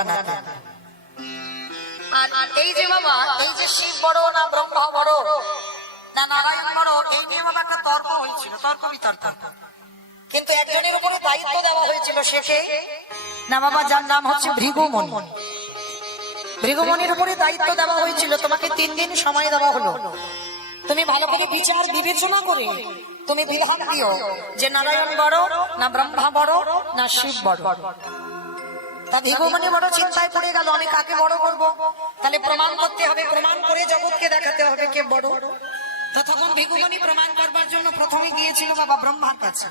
ভোলানাথ। আর এই যে বাবা, এই যে শিব বড় না ব্রহ্মা বড় না নারায়ণ বড়, এই নিয়ে বাবা একটা তর্ক হয়েছিল, তর্ক বিতর্ক। কিন্তু একজনের উপরে দায়িত্ব দেওয়া হয়েছিল, শেষে না বাবা, যার নাম হচ্ছে ভৃগুমণি। ভৃগুমণির উপরে দায়িত্ব দেওয়া হয়েছিল, তোমাকে 3 দিন সময় দেওয়া হলো, তুমি ভালো করে বিচার বিবেচনা করে তুমি বিধান দিও যে নারায়ণ বড় না ব্রহ্মা বড় না শিব বড়। তা ভৃগুমণি বড় চিন্তায় পড়ে গেল, আমি কাকে বড় করব? তাহলে প্রমাণ করতে হবে, প্রমাণ করে জগৎকে দেখাতে হবে কে বড়। তা তখন ভৃগুমণি প্রমাণ করবার জন্য প্রথমে গিয়েছিল বাবা ব্রহ্মার কাছে।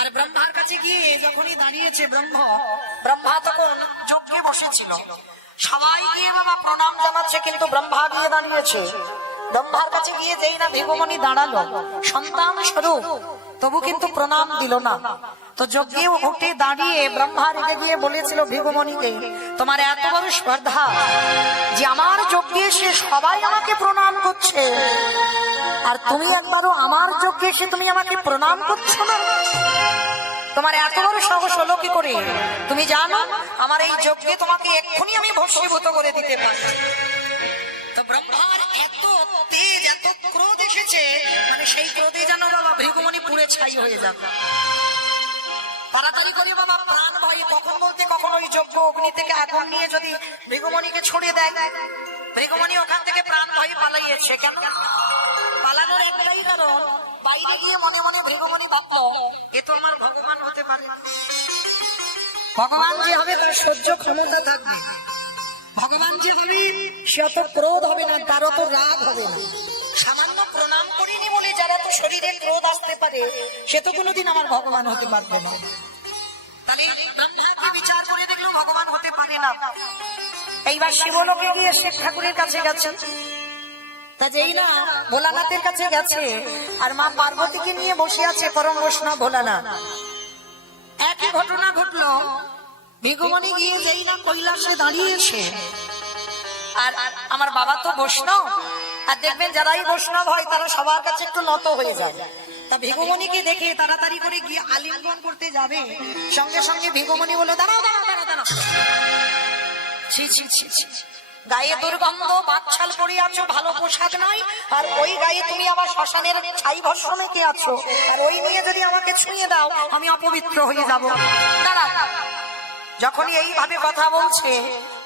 আর ব্রহ্মার কাছে গিয়ে যখনই দাঁড়িয়েছে ব্রহ্মা তখন যজ্ঞে বসেছিল, সবাই গিয়ে বাবা প্রণাম জানাচ্ছে, কিন্তু ব্রহ্মা গিয়ে দাঁড়িয়েছে। ব্রহ্মার কাছে গিয়ে যেই না ভৃগুমণি দাঁড়ালো সন্তান স্বরূপ, তবু কিন্তু প্রণাম দিল না। তো যজ্ঞে উঠে দাঁড়িয়ে ব্রহ্মা রেগে গিয়ে বলেছিল ভৃগুমণিকে, তোমার এত বড় স্পর্ধা যে আমার যজ্ঞে এসে সবাই আমাকে প্রণাম করছে, আর তুমি একবারও আমার যজ্ঞে এসে তুমি আমাকে প্রণাম করছো না? তোমার এত বড় সাহস হলো কি করে? তুমি জানো আমার এই যজ্ঞে তোমাকে এক্ষুনি আমি ভস্মীভূত করে দিতে পারি। তো ব্রহ্মার এত তেজ, এত ক্রোধ এসেছে, মানে সেই ক্রোধে যেন বাবা ভৃগুমণি পুড়ে ছাই হয়ে যাবে। তাড়াতাড়ি করে বাবা প্রাণ ভয়ে কখন বলতে কখন ওই যজ্ঞ অগ্নি থেকে আগুন নিয়ে যদি ভৃগুমণিকে ছড়িয়ে দেয়, ভৃগুমণি ওখান থেকে প্রাণ ভয়ে পালাইয়েছে। কেন পালানোর একটাই কারণ, বাইরে গিয়ে মনে মনে ভৃগুমণি ভাবলো এ তো আমার ভগবান হতে পারে। ভগবান যে হবে তার সহ্য ক্ষমতা থাকবে, ভগবান যে হবে সে অত ক্রোধ হবে না, তার অত রাগ হবে না। সামান্য প্রণাম করিনি বলে যারা তো শরীরে ক্রোধ আসতে পারে, সে তো কোনোদিন আমার ভগবান হতে পারবে না। তাহলে ব্রহ্মাকে বিচার করে দেখলো ভগবান হতে পারে না। এইবার শিবলোকে গিয়ে শিব ঠাকুরের কাছে গেছে। তা যেই না ভোলানাথের কাছে গেছে, আর মা পার্বতীকে নিয়ে বসে আছে পরম বৈষ্ণব ভোলানাথ, একই ঘটনা ঘটলো। ভৃগুমণি গিয়ে যেই না কৈলাসে দাঁড়িয়েছে, আর আমার বাবা তো বৈষ্ণব, আর দেখবেন যারাই বৈষ্ণব হয় তারা সবার কাছে একটু নত হয়ে যায়। তা ভৃগুমণিকে দেখে তাড়াতাড়ি করে গিয়ে আলিঙ্গন করতে যাবে, সঙ্গে সঙ্গে ভৃগুমণি বলে দাঁড়াও দাঁড়াও দাঁড়াও দাঁড়াও, ছি ছি ছি ছি, গায়ে দুর্গন্ধ, বাচ্চাল পরে আছো, ভালো পোশাক নাই, আর ওই গায়ে তুমি আবার শ্মশানের ছাই ভস্ম মেখে আছো, আর ওই নিয়ে যদি আমাকে ছুঁয়ে দাও আমি অপবিত্র হয়ে যাব। দাঁড়াও। যখনই এইভাবে কথা বলছে,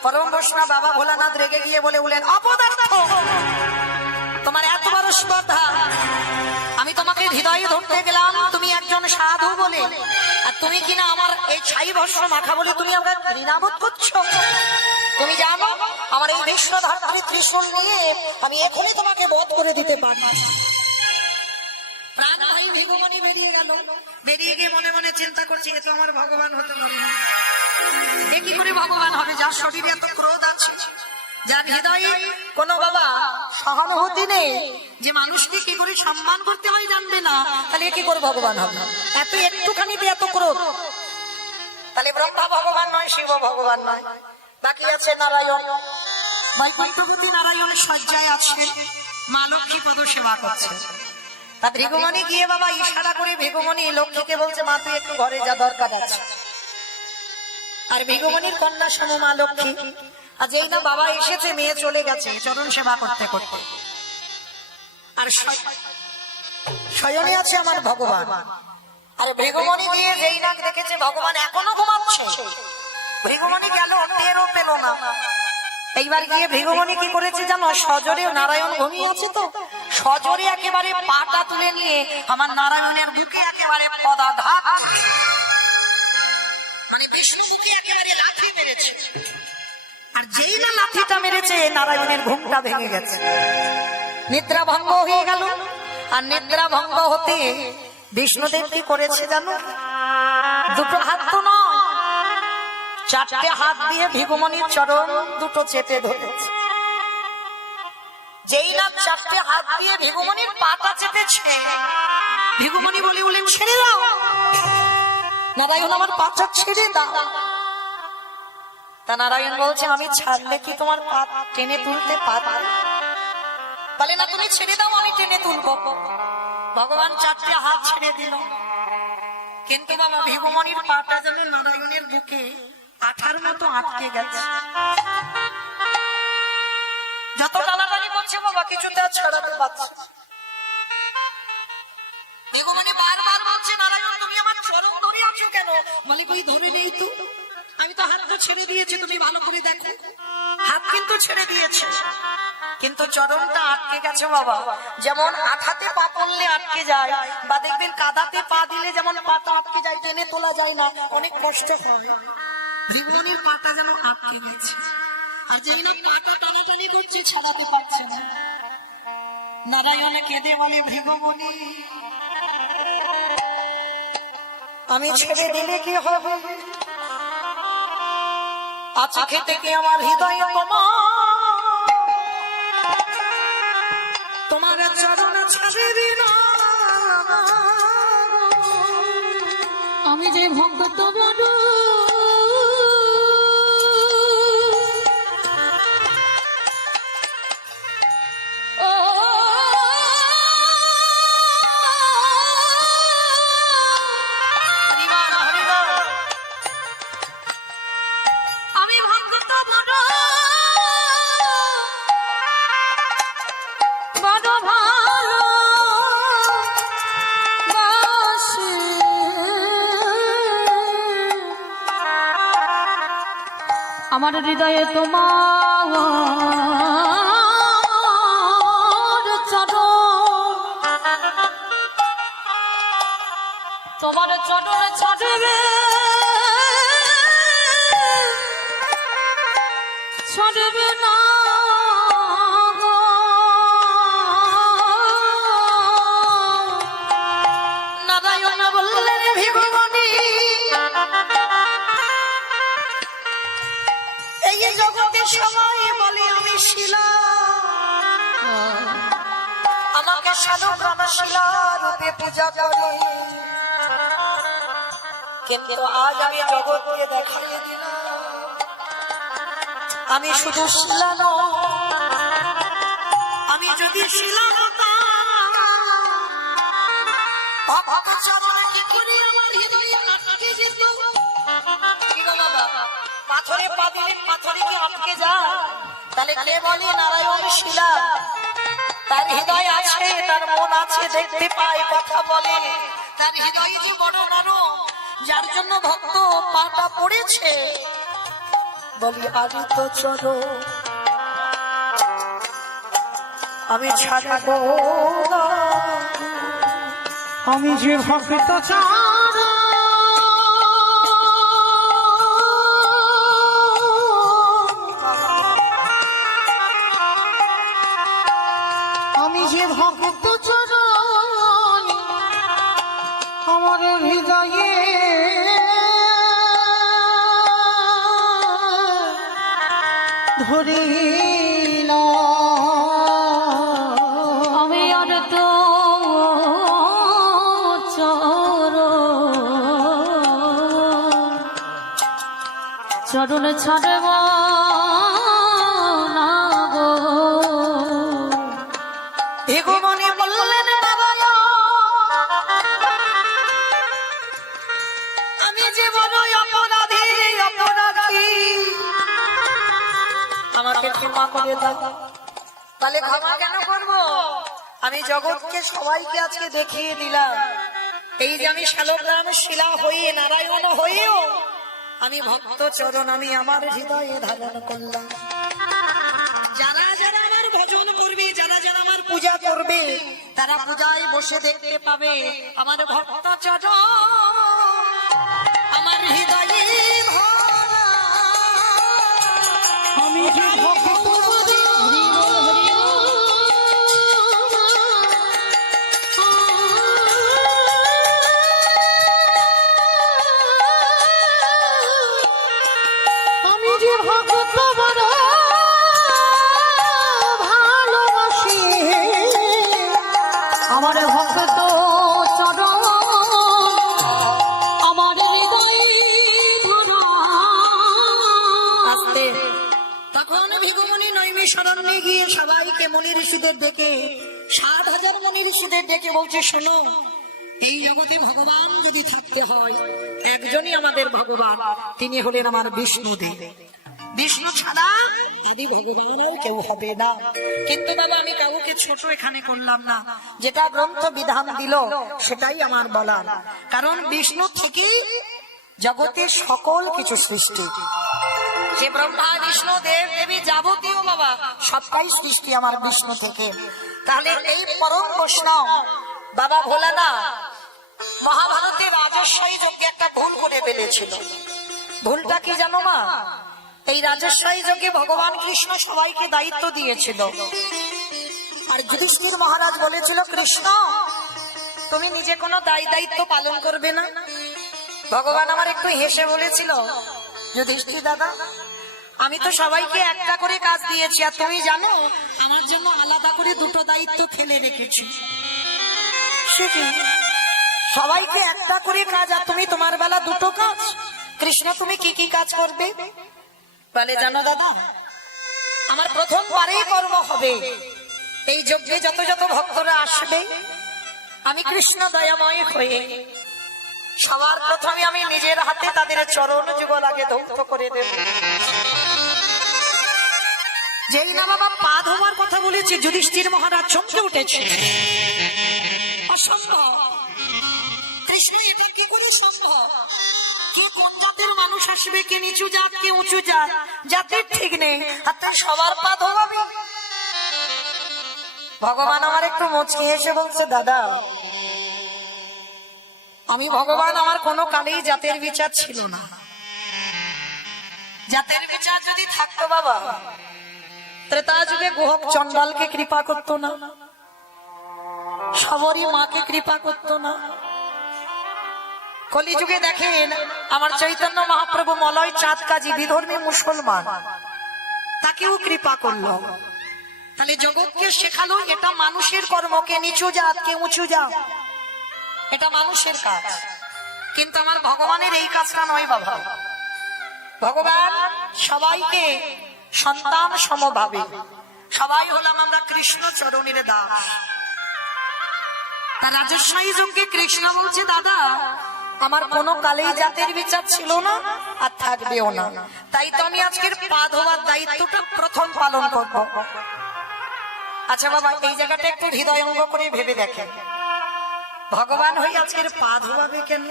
পরম বৈষ্ণব বাবা ভোলানাথ রেগে গিয়ে বলে উঠলেন, অপদার্থ, তোমার এত বড় স্পর্ধা, আমি তোমাকে হৃদয়ে ধরতে গেলাম তুমি একজন সাধু বলে, আর তুমি কিনা আমার এই ছাই ভস্ম মাখা বলে তুমি আমার ঘৃণাবোধ করছো। তুমি জানো আমার এই বিশ্বধাত্রী ত্রিশূল নিয়ে আমি এখনই তোমাকে বধ করে দিতে পারি। প্রাণ ভাই ভৃগুমণি বেরিয়ে গেল, বেরিয়ে গিয়ে মনে মনে চিন্তা করছি এ তো আমার ভগবান হতে পারে না। এ কি করে ভগবান হবে যার শরীরে এত ক্রোধ আছে, যার হৃদয়ে কোনো বাবা সহানুভূতি নেই, যে মানুষকে কি করে সম্মান করতে হয় জানবে না, তাহলে কি করে ভগবান হবে? এত একটুখানিতে এত ক্রোধ, তাহলে ব্রহ্মা ভগবান নয়, শিব ভগবান নয়, বাকি আছে নারায়ণ। বৈকুণ্ঠপতি নারায়ণ শয্যায় আছে, মা লক্ষ্মী পদ সেবা করছে। তা ভৃগুমণি গিয়ে বাবা ইশারা করে ভৃগুমণি লক্ষ্মীকে বলছে, মা তুই একটু ঘরে যা, দরকার আছে। আর ভৃগুমণির কন্যা সম মা লক্ষ্মী, আর যেই না বাবা এসেছে মেয়ে চলে গেছে চরণ সেবা করতে করতে, আর শয়নে আছে আমার ভগবান। আর ভৃগুমণি গিয়ে যেই না দেখেছে ভগবান এখনো ঘুমাচ্ছে, ভৃগুমণি গেল টেরও পেল না। এইবার গিয়ে ভৃগুমণি কি করেছে জানো, সজোরে, নারায়ণ ঘুমিয়ে আছে তো, সজোরে একেবারে পাটা তুলে নিয়ে আমার নারায়ণের বুকে একেবারে পদাঘাত, মানে বিষ্ণুকে একেবারে লাথি মেরেছে। আর যেই না লাথিটা মেরেছে নারায়ণের ঘুমটা ভেঙে গেছে, নিদ্রা ভঙ্গ হয়ে গেল। আর নিদ্রা ভঙ্গ হতে বিষ্ণুদেব কি করেছে জানো, দুটো হাত তো নয়, 4টে হাত দিয়ে ভৃগুমণির চরণ দুটো চেপে ধরেছে। যেই না 4টে হাত দিয়ে ভৃগুমণির পাটা চেপেছে, ভৃগুমণি বলে উঠলেন, ছেড়ে দাও নারায়ণ, আমার পাটা ছেড়ে দাও। তা নারায়ণ বলছে, আমি ছাড়লে কি তোমার পা টেনে তুলতে পারবো? বলে না, তুমি ছেড়ে দাও, আমি টেনে তুলবো। ভগবান 4টে হাত ছেড়ে দিল, কিন্তু বাবা ভৃগুমণির পাটা যেন নারায়ণের বুকে আঠার মতো আটকে গেছে। যত টানাটানি করছে বাবা কিছুতে আর ছাড়াতে পারছে না। বেগমণি বারবার বলছে, নারায়ণ তুমি আমার চরণ ধরে আছো কেন? মালিক ওই ধরে নেই তো, আমি তো হাত তো ছেড়ে দিয়েছি, তুমি ভালো করে দেখো। হাত কিন্তু ছেড়ে দিয়েছে, কিন্তু চরণটা আটকে গেছে বাবা। যেমন আঠাতে পা পড়লে আটকে যায়, বা দেখবেন কাদাতে পা দিলে যেমন পাটা আটকে যায়, টেনে তোলা যায় না, অনেক কষ্ট হয়। ভৃগুমণির পাটা যেন আটকে গেছে, আর যেই না পাটা টানাটানি করছে ছাড়াতে পারছে না। নারায়ণ কেঁদে বলে, ভৃগুমণি আমি ছেড়ে দিলে কি হবে? আজকে থেকে আমার হৃদয় তোমার চরণ ছাড়বে না। আমি যে ভক্ত বড় আমার হৃদয়ে তোমার চরণ, তোমার চরণ ছাড়বে ছাড়বে না। নারায়ণ বললেন, ভৃগুমণি এই জগতে সবাই বলে আমি শিলা, আমাকে সাধক শিলা রূপে পূজা করে, কিন্তু আজ আমি জগৎকে দেখাইয়ে দিলাম আমি শুধু শিলা নই। আমি যদি শিলা হতাম আমার হৃদয়ে আটকে যেত। পাথরে পা দিলে পাথরে কি আটকে যায়? তাহলে কে বলে নারায়ণ শিলা? তার হৃদয় আছে, তার মন আছে, দেখতে পায়, কথা বলে, তার হৃদয় যে বড় নরম, যার জন্য ভক্ত পাটা পড়েছে। বলি আমি তো চলো আমি ছাড়ব না, আমি যে ভক্ত চার আমি যে ভক্ত চরণ আমার হৃদয়ে ধরিল, আমি আর তো চরণ ছাড়ব না গো। ভৃগুমণি বললেন, নারায়ণ আমি যে বড় অপরাধী, অপরাধী, আমাকে ক্ষমা করে দাও। তাহলে ক্ষমা কেন করবো? আমি জগৎকে সবাইকে আজকে দেখিয়ে দিলাম এই যে আমি শালগ্রাম শিলা হয়ে নারায়ণ হয়েও আমি ভক্ত চরণ আমি আমার হৃদয়ে ধারণ করলাম। যারা যারা আমার ভজন করবে, যারা যারা আমার পূজা করবে, তারা পূজায় বসে দেখতে পাবে আমার ভক্ত চরণ আমার হৃদয়ে ভরা। আমি যে ভক্ত ভালোবাসি, আমার ভক্ত চরণ আমার হৃদয় ধরা। তখন ভৃগুমণি নৈমিষারণ্যে গিয়ে সবাইকে মনি ঋষিদের ডেকে ৭,০০০ মনি ঋষিদের ডেকে বলছে, শোনো এই জগতে ভগবান যদি থাকতে হয় একজনই আমাদের ভগবান, তিনি হলেন আমার বিষ্ণুদেব। বিষ্ণু ছাড়া আদি ভগবানও কেউ হবে না। কিন্তু বাবা আমি কাউকে ছোট এখানে করলাম না, যেটা গ্রন্থ বিধান দিল সেটাই আমার বলার। কারণ বিষ্ণু থেকেই জগতের সকল কিছু সৃষ্টি, যে ব্রহ্মা বিষ্ণু দেব দেবী যাবতীয় বাবা সবটাই সৃষ্টি আমার বিষ্ণু থেকে। তাহলে এই পরম বৈষ্ণব বাবা ভোলানাথ মহাভারতের রাজস্বই যজ্ঞে একটা ভুল করে ফেলেছিল। ভুলটা কি জানো মা? এই রাজস্বই যজ্ঞে ভগবান কৃষ্ণ সবাইকে দায়িত্ব দিয়েছিল, আর যুধিষ্ঠির মহারাজ বলেছিল কৃষ্ণ তুমি নিজে কোনো দায়িত্ব পালন করবে না। ভগবান আমার একটু হেসে বলেছিল যুধিষ্ঠির দাদা আমি তো সবাইকে একটা করে কাজ দিয়েছি, আর তুমি জানো আমার জন্য আলাদা করে দুটো দায়িত্ব ফেলে রেখেছি। সবাইকে একটা করে কাজ আর তুমি তোমার বেলা দুটো কাজ। কৃষ্ণ তুমি কি কি কাজ করবে? বলে জানো দাদা আমার প্রথমবারেই কর্ম হবে এই যজ্ঞে যত যত ভক্তরা আসবে আমি কৃষ্ণ দয়াময় হয়ে সবার প্রথমে আমি নিজের হাতে তাদের চরণ যুগল আগে ধৌত করে দেব। যেই না বাবা পা ধোয়ার কথা বলেছে যুধিষ্ঠির মহারাজ চমকে উঠেছে। অসম্ভব, কৃষ্ণ এটা কি করে সম্ভব? কে কোন জাতের মানুষ আসবে, কে নিচু জাত কে উঁচু জাত, জাতের ঠিক নেই, আর তার সবার পা ধোয়াবে। ভগবান আমার একটু মুচকি এসে বলছে দাদা আমি ভগবান আমার কোনো কালেই জাতের বিচার ছিল না। জাতের বিচার যদি থাকতো বাবা ত্রেতা যুগে গোহক চন্ডালকে কৃপা করতো না, সবরই মাকে কৃপা করতো না। কলিযুগে দেখেন আমার চৈতন্য মহাপ্রভু মলয় চাঁদ কাজী বিধর্মী মুসলমান, তাকেও কৃপা করলো। তাহলে জগৎকে শেখালো এটা মানুষের কর্ম, কে নিচু জাত কে উঁচু জাত এটা মানুষের কাজ। কিন্তু আমার ভগবানের এই কাজটা নয় বাবা। ভগবান সবাইকে সন্তান সমভাবে, সবাই হলাম আমরা কৃষ্ণ চরণের দাস। তার রাজস্বই যজ্ঞে কৃষ্ণ বলছে দাদা আমার কোনো কালেই জাতের বিচার ছিল না আর থাকবেও না, তাই তো আমি আজকের পা ধোয়ার দায়িত্বটা প্রথম পালন করব। আচ্ছা বাবা এই জায়গাটা একটু হৃদয়ঙ্গ করে ভেবে দেখেন, ভগবান হয়ে আজকের পা ধোয়াবে কেন?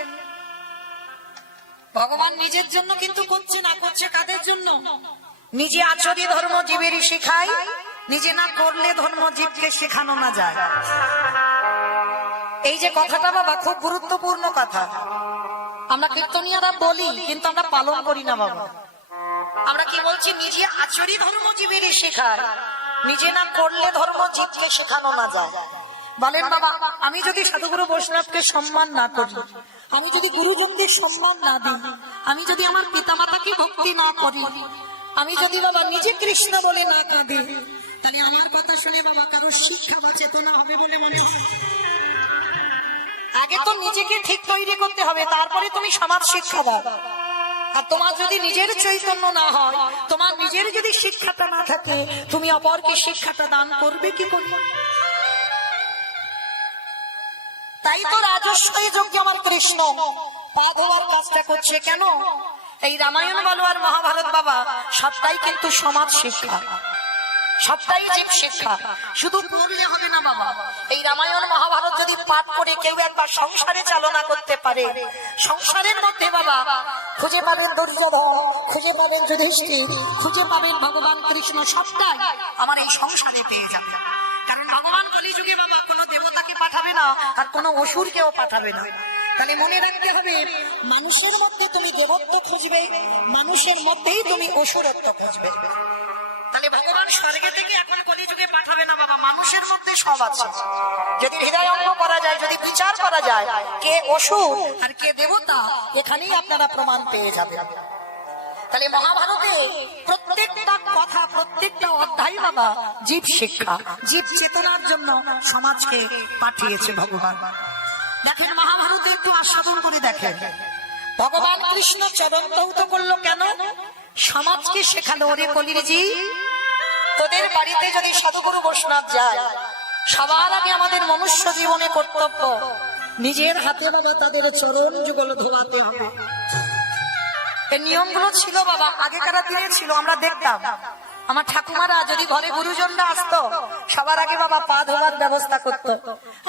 ভগবান নিজের জন্য কিন্তু করছে না, করছে কাদের জন্য? নিজে আচরি ধর্ম জীবেরই শেখায়, নিজে না করলে ধর্ম জীবকে শেখানো না যায়। এই যে কথাটা বাবা খুব গুরুত্বপূর্ণ কথা। আমরা কীর্তনিয়ারা বলি কিন্তু আমরা পালন করি না বাবা। আমরা কি বলছি? নিজে আচরি ধর্ম জীবেরই শেখায়, নিজে না করলে ধর্ম জীবকে শেখানো না যায়। বলেন বাবা আমি যদি সাধুগুরু বৈষ্ণবকে সম্মান না করি, আমি যদি গুরুজনদের সম্মান না দিই, আমি যদি আমার পিতামাতাকে ভক্তি না করি, আমি যদি বাবা নিজে কৃষ্ণ বলে না কাঁদি, তাহলে আমার কথা শুনে বাবা কারো শিক্ষা বা চেতনা হবে বলে মনে হয়? আগে তো নিজেকে ঠিক তৈরি করতে হবে, তারপরে তুমি সমাজ শিক্ষা দাও। আর তোমার যদি নিজের চৈতন্য না হয়, তোমার নিজের যদি শিক্ষাটা না থাকে, তুমি অপরকে শিক্ষাটা দান করবে কি করবে? তাই তো রাজস্বই যজ্ঞে আমার কৃষ্ণ পা ধোয়ার কাজটা করছে কেন? এই রামায়ণ বলো আর মহাভারত বাবা সবটাই কিন্তু সমাজ শিক্ষা, সবটাই জীব শিক্ষা। শুধু পড়লে হবে না বাবা, এই রামায়ণ মহাভারত যদি পাঠ করে কেউ একবার সংসারে চালনা করতে পারে, সংসারের মধ্যে বাবা খুঁজে পাবেন দুর্যোধন, খুঁজে পাবেন যুধিষ্ঠির, খুঁজে পাবেন ভগবান কৃষ্ণ, সবটাই আমার এই সংসারে পেয়ে যাবে। কারণ ভগবান কলিযুগে বাবা কোনো দেবতাকে পাঠাবে না আর কোনো অসুরকেও পাঠাবে না। তাহলে মনে রাখতে হবে মানুষের মধ্যে তুমি দেবত্ব খুঁজবে, মানুষের মধ্যেই তুমি অসুরত্ব খুঁজবে। তাহলে ভগবান স্বর্গে থেকে এখন কলিযুগে পাঠাবে না বাবা, মানুষের মধ্যে সব আছে। যদি হৃদয়ঙ্গ করা যায়, যদি বিচার করা যায় কে অসুর আর কে দেবতা, এখানেই আপনারা প্রমাণ পেয়ে যাবেন। তাহলে মহাভারতে প্রত্যেকটা কথা, প্রত্যেকটা অধ্যায় বাবা জীব শিক্ষা, জীব চেতনার জন্য সমাজকে পাঠিয়েছে ভগবান। দেখেন মহাভারতে একটু আস্বাদন করে দেখেন, ভগবান কৃষ্ণ চরণ ধৌত করলো কেন? সমাজকে শেখালো, ওরে কলির জি তোদের বাড়িতে যদি সাধুগুরু বৈষ্ণব যায়, সবার আগে আমাদের মনুষ্য জীবনে কর্তব্য নিজের হাতে বাবা তাদের চরণ যুগল ধোয়াতে হবে। এই নিয়মগুলো ছিল বাবা, আগেকার দিনে ছিল, আমরা দেখতাম। আমার ঠাকুমারা যদি ঘরে গুরুজনরা আসতো সবার আগে বাবা পা ধোয়ার ব্যবস্থা করতো।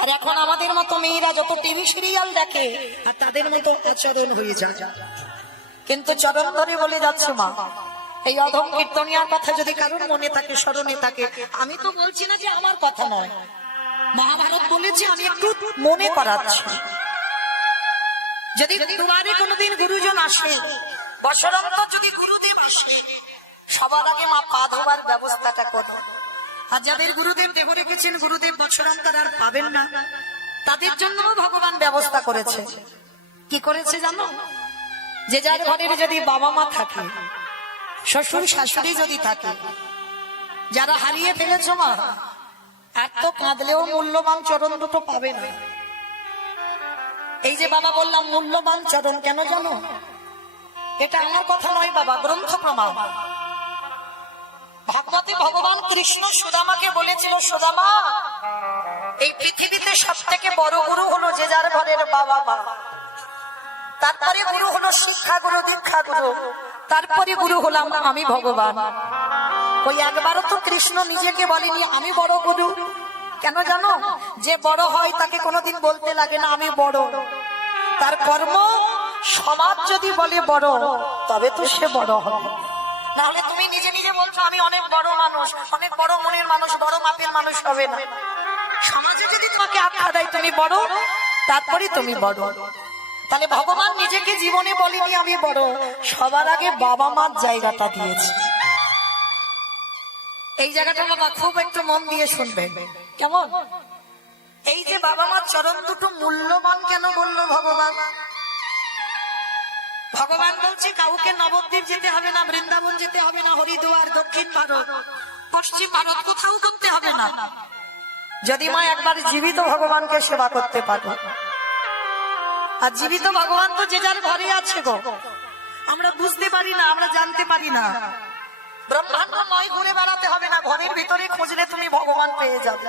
আর এখন আমাদের মতো মেয়েরা যত টিভি সিরিয়াল দেখে আর তাদের মতো আচরণ হয়ে যায়। কিন্তু চরণ ধরে বলে যাচ্ছে মা, এই অধম কীর্তনিয়ার কথা যদি কারোর মনে থাকে, স্মরণে থাকে, আমি তো বলছি না যে আমার কথা নয়, মহাভারত বলেছে, আমি একটু মনে করাচ্ছি। যদি দুবারে কোনোদিন গুরুজন আসে, বছরন্তর যদি গুরুদেব আসে, সবার আগে মা পা ধোবার ব্যবস্থাটা করো। আর যাদের গুরুদেব দেহ রেখেছেন, গুরুদেব বছরান্তর আর পাবেন না, তাদের জন্য ভগবান ব্যবস্থা করেছে। কি করেছে জানো? যে যার ঘরের যদি বাবা মা থাকে, শ্বশুর শাশুড়ি যদি থাকে, যারা হারিয়ে ফেলেছ মা, আর তো কাঁদলেও মূল্যবান চরণ দুটো পাবে না। এই যে বাবা বললাম মূল্যবান চরণ, কেন জানো? এটা আমার কথা নয় বাবা, গ্রন্থ প্রমাণ। ভাগবতে ভগবান কৃষ্ণ সুদামাকে বলেছিল, সুদামা, এই পৃথিবীতে সব থেকে বড় গুরু হলো যে যার ঘরের বাবা মা। তারপরে গুরু হলো শিক্ষা গুরু, দীক্ষা গুরু, তারপরে গুরু হলাম আমি ভগবান। ওই একবারও তো কৃষ্ণ নিজেকে বলেনি আমি বড় গুরু। কেন জানো? যে বড় হয় তাকে কোনোদিন বলতে লাগে না আমি বড়। তার কর্ম সমাজ যদি বলে বড়, তবে তো সে বড় হবে। না হলে তুমি নিজে নিজে বলছো আমি অনেক বড় মানুষ, অনেক বড় মনের মানুষ, বড় মাপের মানুষ হবে না। সমাজে যদি তোমাকে আখ্যা দেয় তুমি বড়, তারপরে তুমি বড়। তাহলে ভগবান নিজেকে জীবনে বলেনি আমি বড়, সবার আগে বাবা মার জায়গাটা দিয়েছে। এই জায়গাটা বাবা খুব একটু মন দিয়ে শুনবেন, কেমন? এই যে বাবা মার চরণ দুটো মূল্যবান কেন বললো ভগবান? ভগবান বলছে কাউকে নবদ্বীপ যেতে হবে না, বৃন্দাবন যেতে হবে না, হরিদ্বার, দক্ষিণ ভারত, পশ্চিম ভারত কোথাও করতে হবে না, যদি মা একবার জীবিত ভগবানকে সেবা করতে পারো। আর জীবিত ভগবান তো যে যার ঘরে আছে গো, আমরা বুঝতে পারি না, আমরা জানতে পারি না। ব্রহ্মাণ্ড নয় ঘুরে বেড়াতে হবে না, ঘরের ভিতরে খুঁজলে তুমি ভগবান পেয়ে যাবে।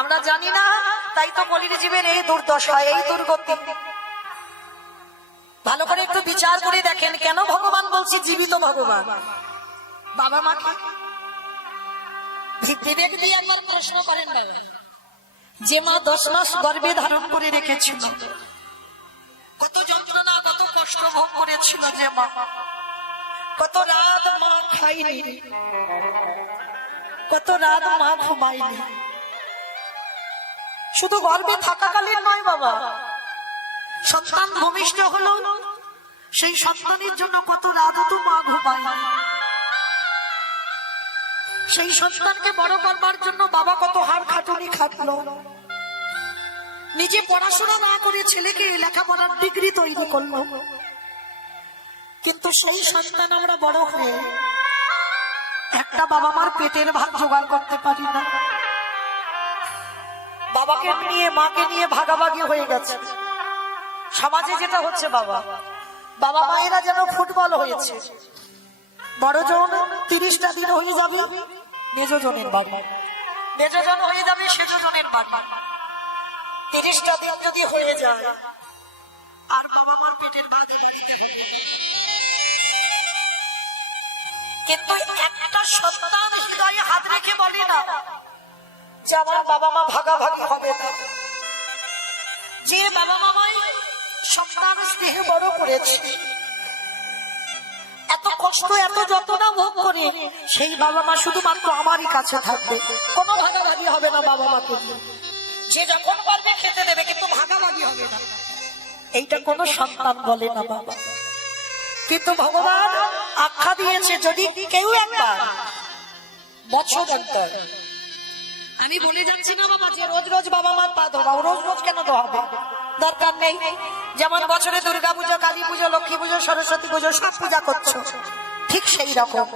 আমরা জানি না, তাই তো কলির জীবের এই দুর্দশা, এই দুর্গতি। ভালো করে একটু বিচার করে দেখেন, কেন ভগবান বলছে জীবিত ভগবান? বাবা মাকে বিবেক দিয়ে একবার প্রশ্ন করেন না, যে মা 10 মাস গর্ভে ধারণ করে রেখেছিল, কত যন্ত্রণা কত কষ্ট ভোগ করেছিল, যে মা কত রাত মা খাইনি, কত রাত মা ঘুমাইনি, শুধু গর্ভে থাকাকালীন নয় বাবা, সন্তান ভূমিষ্ঠ হলো সেই সন্তানের জন্য কত রাত তো মা ঘুমায়, সেই সন্তানকে বড় করবার জন্য বাবা কত হাড় খাটুনি খাটলো, নিজে পড়াশোনা না করে ছেলেকে লেখাপড়ার ডিগ্রি তৈরি করলো, কিন্তু সেই সন্তান আমরা বড় হয়ে একটা বাবা মার পেটের ভাত জোগাড় করতে পারি না। বাবাকে নিয়ে মাকে নিয়ে ভাগাভাগি হয়ে গেছে। সমাজে যেটা হচ্ছে বাবা, বাবা মায়েরা যেন ফুটবল হয়েছে, বড় জন 30টা দিন হয়ে যাবে মেজজনের বাড়ি, মেজজন হয়ে যাবে সেজজনের বাড়ি, 30টা দিন যদি হয়ে যায় আর বাবা মার পেটের ভাত, কিন্তু একটা সন্তান হৃদয়ে হাত রেখে বলে না যে আমার বাবা মা ভাগাভাগি হবে না। যে বাবা মামাই সন্তান স্নেহে বড় করেছে, এত কষ্ট এত যন্ত্রণা ভোগ করে, সেই বাবা মা শুধুমাত্র আমারই কাছে থাকবে, কোনো ভাগাভাগি হবে না বাবা মাকে। যে যখন পারবে খেতে দেবে, কিন্তু ভাগাভাগি হবে না, এইটা কোনো সন্তান বলে না বাবা। কিন্তু ভগবান আখ্যা দিয়েছে যদি কেউ একবার বছর অন্তর, আমি বলে যাচ্ছি না বাবা যে রোজ রোজ বাবা মার পা ধোবা, রোজ রোজ কেন ধোয়াবে, দরকার নেই। যেমন বছরে দুর্গা পুজো, কালী পুজো, লক্ষ্মী পুজো, সরস্বতী পুজো সব পূজা করছো, ঠিক সেই রকম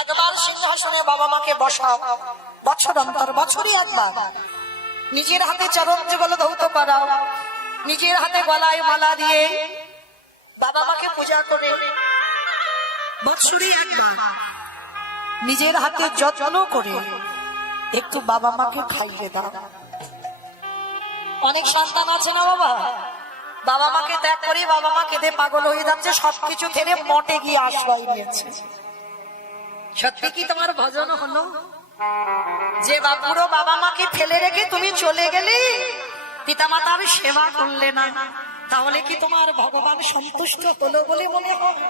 একবার সিংহাসনে বাবা মাকে বসাও, বছর অন্তর, বছরই একবার নিজের হাতে চরণ যুগল ধৌত করাও, নিজের হাতে গলায় মালা দিয়ে বাবা মাকে পূজা করে, বছরে একবার নিজের হাতে যত্ন করে একটু বাবা মাকে খাইয়ে দাও। অনেক সন্তান আছে না বাবা, বাবা মাকে ত্যাগ করে বাবা মা কেঁদে পাগল হয়ে যাচ্ছে, সবকিছু ছেড়ে মঠে গিয়ে আশ্রয় নিয়েছে। সত্যি কি তোমার ভজন হলো? যে বাপুরো বাবা মাকে ফেলে রেখে তুমি চলে গেলে, পিতা মাতার সেবা করলে না, তাহলে কি তোমার ভগবান সন্তুষ্ট হলো বলে মনে হয়?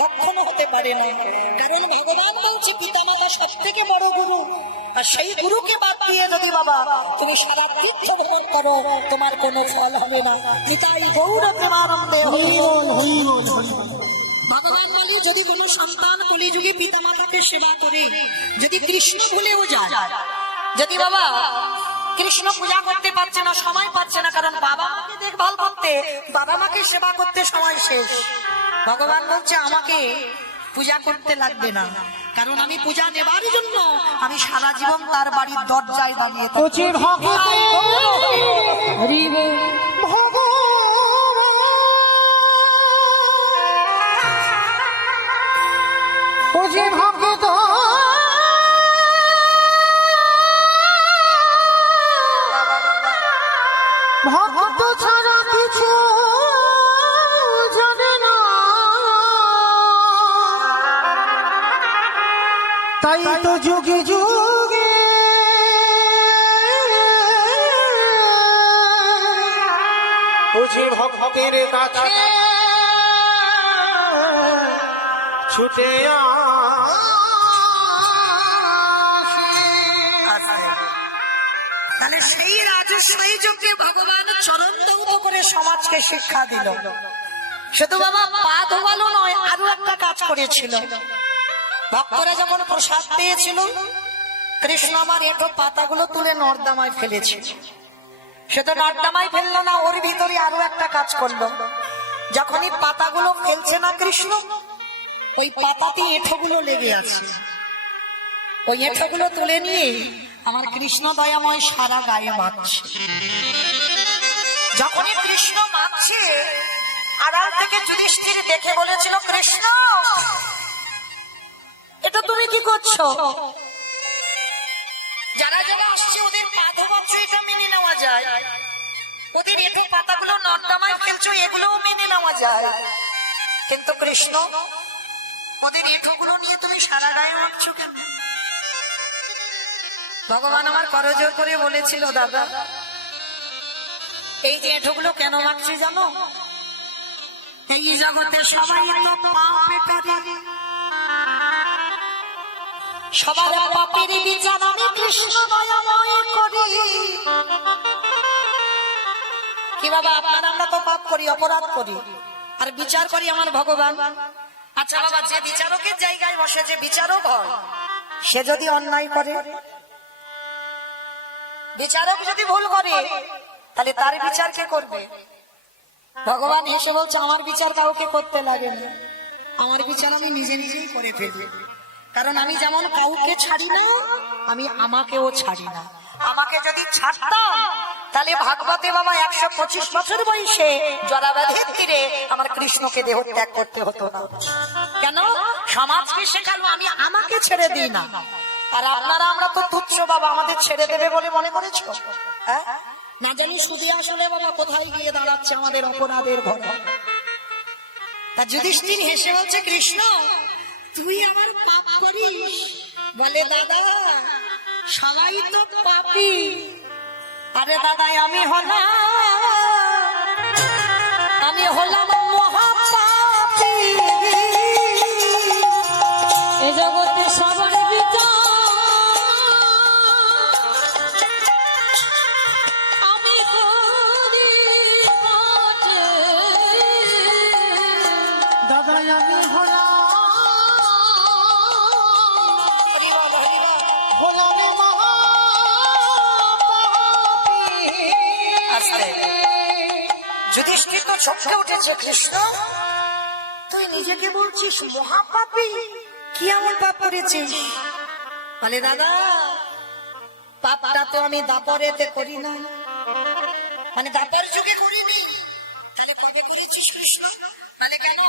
কখনো হতে পারে না। কারণ ভগবান বলছে পিতা মাতা সব থেকে বড় গুরু, আর সেই গুরুকে বাদ দিয়ে যদি বাবা তুমি সারা তীর্থ ভ্রমণ করো, তোমার কোনো ফল হবে না। পিতাই গৌর প্রেমানন্দে হরি বল, হরি বল, হরি বল। ভগবান বলি যদি কোনো সন্তান কলিযুগে পিতা মাতাকে সেবা করে, যদি কৃষ্ণ ভুলেও যায়, যদি বাবা কৃষ্ণ পূজা করতে পারছে না, সময় পাচ্ছে না, কারণ বাবা মাকে দেখভাল করতে, বাবা মাকে সেবা করতে সময় শেষ, ভগবান বলছে আমাকে পূজা করতে লাগবে না, কারণ আমি পূজা নেবার জন্য আমি সারা জীবন তার বাড়ির দরজায় দাঁড়িয়ে ভক্ত ছাড়া কিছু জানে না, তাই তো যুগে যুগে বুঝি ভক্তের কাছে ছুটে তাহলে সেই রাজস্বী যুগে ভগবান চরণ দৌত করে সমাজকে শিক্ষা দিল। শুধু বাবা পা ধোয়ালো নয়, আরো একটা কাজ করেছিল। ভক্তরা যখন প্রসাদ পেয়েছিল, কৃষ্ণ আমার এটো পাতাগুলো তুলে নর্দমায় ফেলেছিল। শুধু নর্দমায় ফেললো না, ওর ভিতরে আরো একটা কাজ করলো। যখনই পাতাগুলো ফেলছে না কৃষ্ণ, ওই পাতাতে এঁঠোগুলো লেগে আছে, ওই এঁঠোগুলো তুলে নিয়ে আমার কৃষ্ণ দয়াময় সারা গায়ে মাখছে। যখনই কৃষ্ণ মাখছে, আড়াল থেকে যুধিষ্ঠির দেখে বলেছিল, কৃষ্ণ এটা তুমি কি করছো? যারা যারা আসছে ওদের পা ধোয়াচ্ছ, এটা মেনে নেওয়া যায়, ওদের এঁঠো পাতাগুলো নর্দমায় ফেলছো, এগুলোও মেনে নেওয়া যায়, কিন্তু কৃষ্ণ ওদের এঁঠোগুলো নিয়ে তুমি সারা গায়ে মাখছো কেন? ভগবান আমার করজোর করে বলেছিল, দাদা এই যে এঁঠোগুলো কেন মাখছি জানো? এই জগতে সবাই তো পাপে করে, সবার পাপের বিচার আমি কৃষ্ণ দয়াময় করি। কি বাবা, আপনার আমরা তো পাপ করি, অপরাধ করি, আর বিচার করি আমার ভগবান। আচ্ছা বাবা, যে বিচারকের জায়গায় বসে, যে বিচারক হয়, সে যদি অন্যায় করে, বিচারক যদি ভুল করে, তাহলে তার বিচার কে করবে? ভগবান হেসে বলছে, আমার বিচার কাউকে করতে লাগে না, আমার বিচার আমি নিজে নিজেই করে ফেলি। কারণ আমি যেমন কাউকে ছাড়ি না, আমি আমাকেও ছাড়ি না। আমাকে যদি ছাড়তাম, তাহলে ভাগবতে বাবা 125 বছর বয়সে জরাব্যাধির তীরে আমার কৃষ্ণকে দেহ ত্যাগ করতে হতো না। কেন? সমাজকে শেখালো আমি আমাকে ছেড়ে দিই না। আর আপনারা আমরা তো তুচ্ছ বাবা, আমাদের ছেড়ে দেবে বলে মনে করেছো? হ্যাঁ, না জানি সুদী আসলে বাবা কোথায় গিয়ে দাঁড়াচ্ছে আমাদের অপরাধের ঘর। তা যুধিষ্ঠির হেসে বলছে, কৃষ্ণ তুই আমার পাপ করিস? বলে, দাদা সবাই তো পাপী। আরে দাদা আমি হলাম মহাপাপী। এ জগতে সবার বিচার আমি করি বটে, দাদা আমি হলাম যুধিষ্ঠির তো চমকে উঠেছে, কৃষ্ণ তুই নিজেকে বলছিস মহাপাপী? কি এমন পাপ করেছিস? বলে, দাদা পাপটা তো আমি দাপরেতে করি না, মানে দাপর যুগে করিনি, তাহলে কবে করেছিস কৃষ্ণ? বলে, কেন?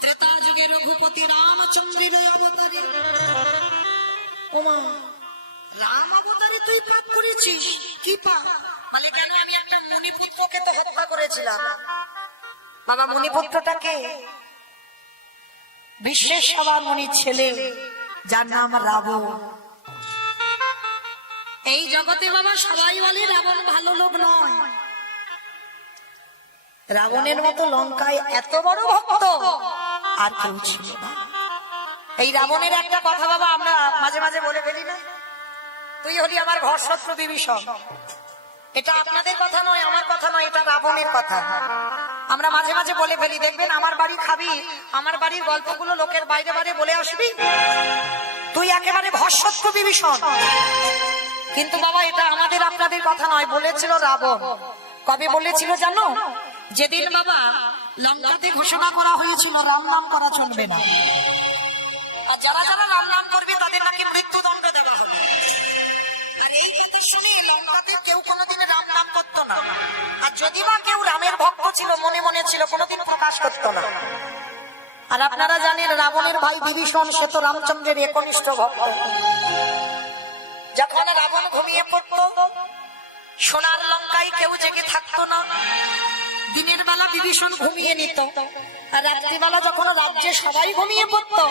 ত্রেতা যুগে রঘুপতি রামচন্দ্রের অবতারে। ওমা, রাম অবতারে তুই পাপ করেছিস? কি পাপ? বলে, কেন? আমি একটা মুনিপুত্রকে তো হত্যা করেছিলাম। বাবা মুনিপুত্রটাকে বিশ্বের সবার মুনির ছেলে, যার নাম রাবণ। এই জগতে বাবা সবাই বলে রাবণ ভালো লোক নয়। রাবণের মতো লঙ্কায় এত বড় ভক্ত আর কেউ ছিল না। এই রাবণের একটা কথা বাবা আমরা মাঝে মাঝে বলে ফেলি না, তুই হলি আমার ঘর শত্রু বিভীষণ। এটা আপনাদের কথা নয়, আমার কথা নয়, এটা রাবণের কথা। আমরা মাঝে মাঝে বলে ফেলি, দেখবেন আমার বাড়ি খাবি, আমার বাড়ির গল্পগুলো লোকের বাইরে বাইরে বলে আসবি, তুই একেবারে ঘর শত্রু বিভীষণ। কিন্তু বাবা এটা আমাদের আপনাদের কথা নয়, বলেছিল রাবণ। কবে বলেছিল জানো? যেদিন বাবা লঙ্কাতে ঘোষণা করা হয়েছিল রাম নাম করা চলবে না, আর যারা যারা রাম নাম করবে তাদের নাকি মৃত্যুদণ্ড দেওয়া হবে। আর এই কথা শুনে লঙ্কাতে কেউ কোনোদিন রাম নাম করতো না, আর যদি বা কেউ রামের ভক্ত ছিল মনে মনে ছিল, কোনোদিন প্রকাশ করতো না। আর আপনারা জানেন রাবণের ভাই বিভীষণ, সে তো রামচন্দ্রের একনিষ্ঠ ভক্ত। যখন রাবণ ঘুমিয়ে পড়তো, সোনার লঙ্কায় কেউ জেগে থাকতো না। দিনের বেলা বিভীষণ ঘুমিয়ে নিত, আর রাত্রিবেলা যখন রাজ্যে সবাই ঘুমিয়ে পড়তো,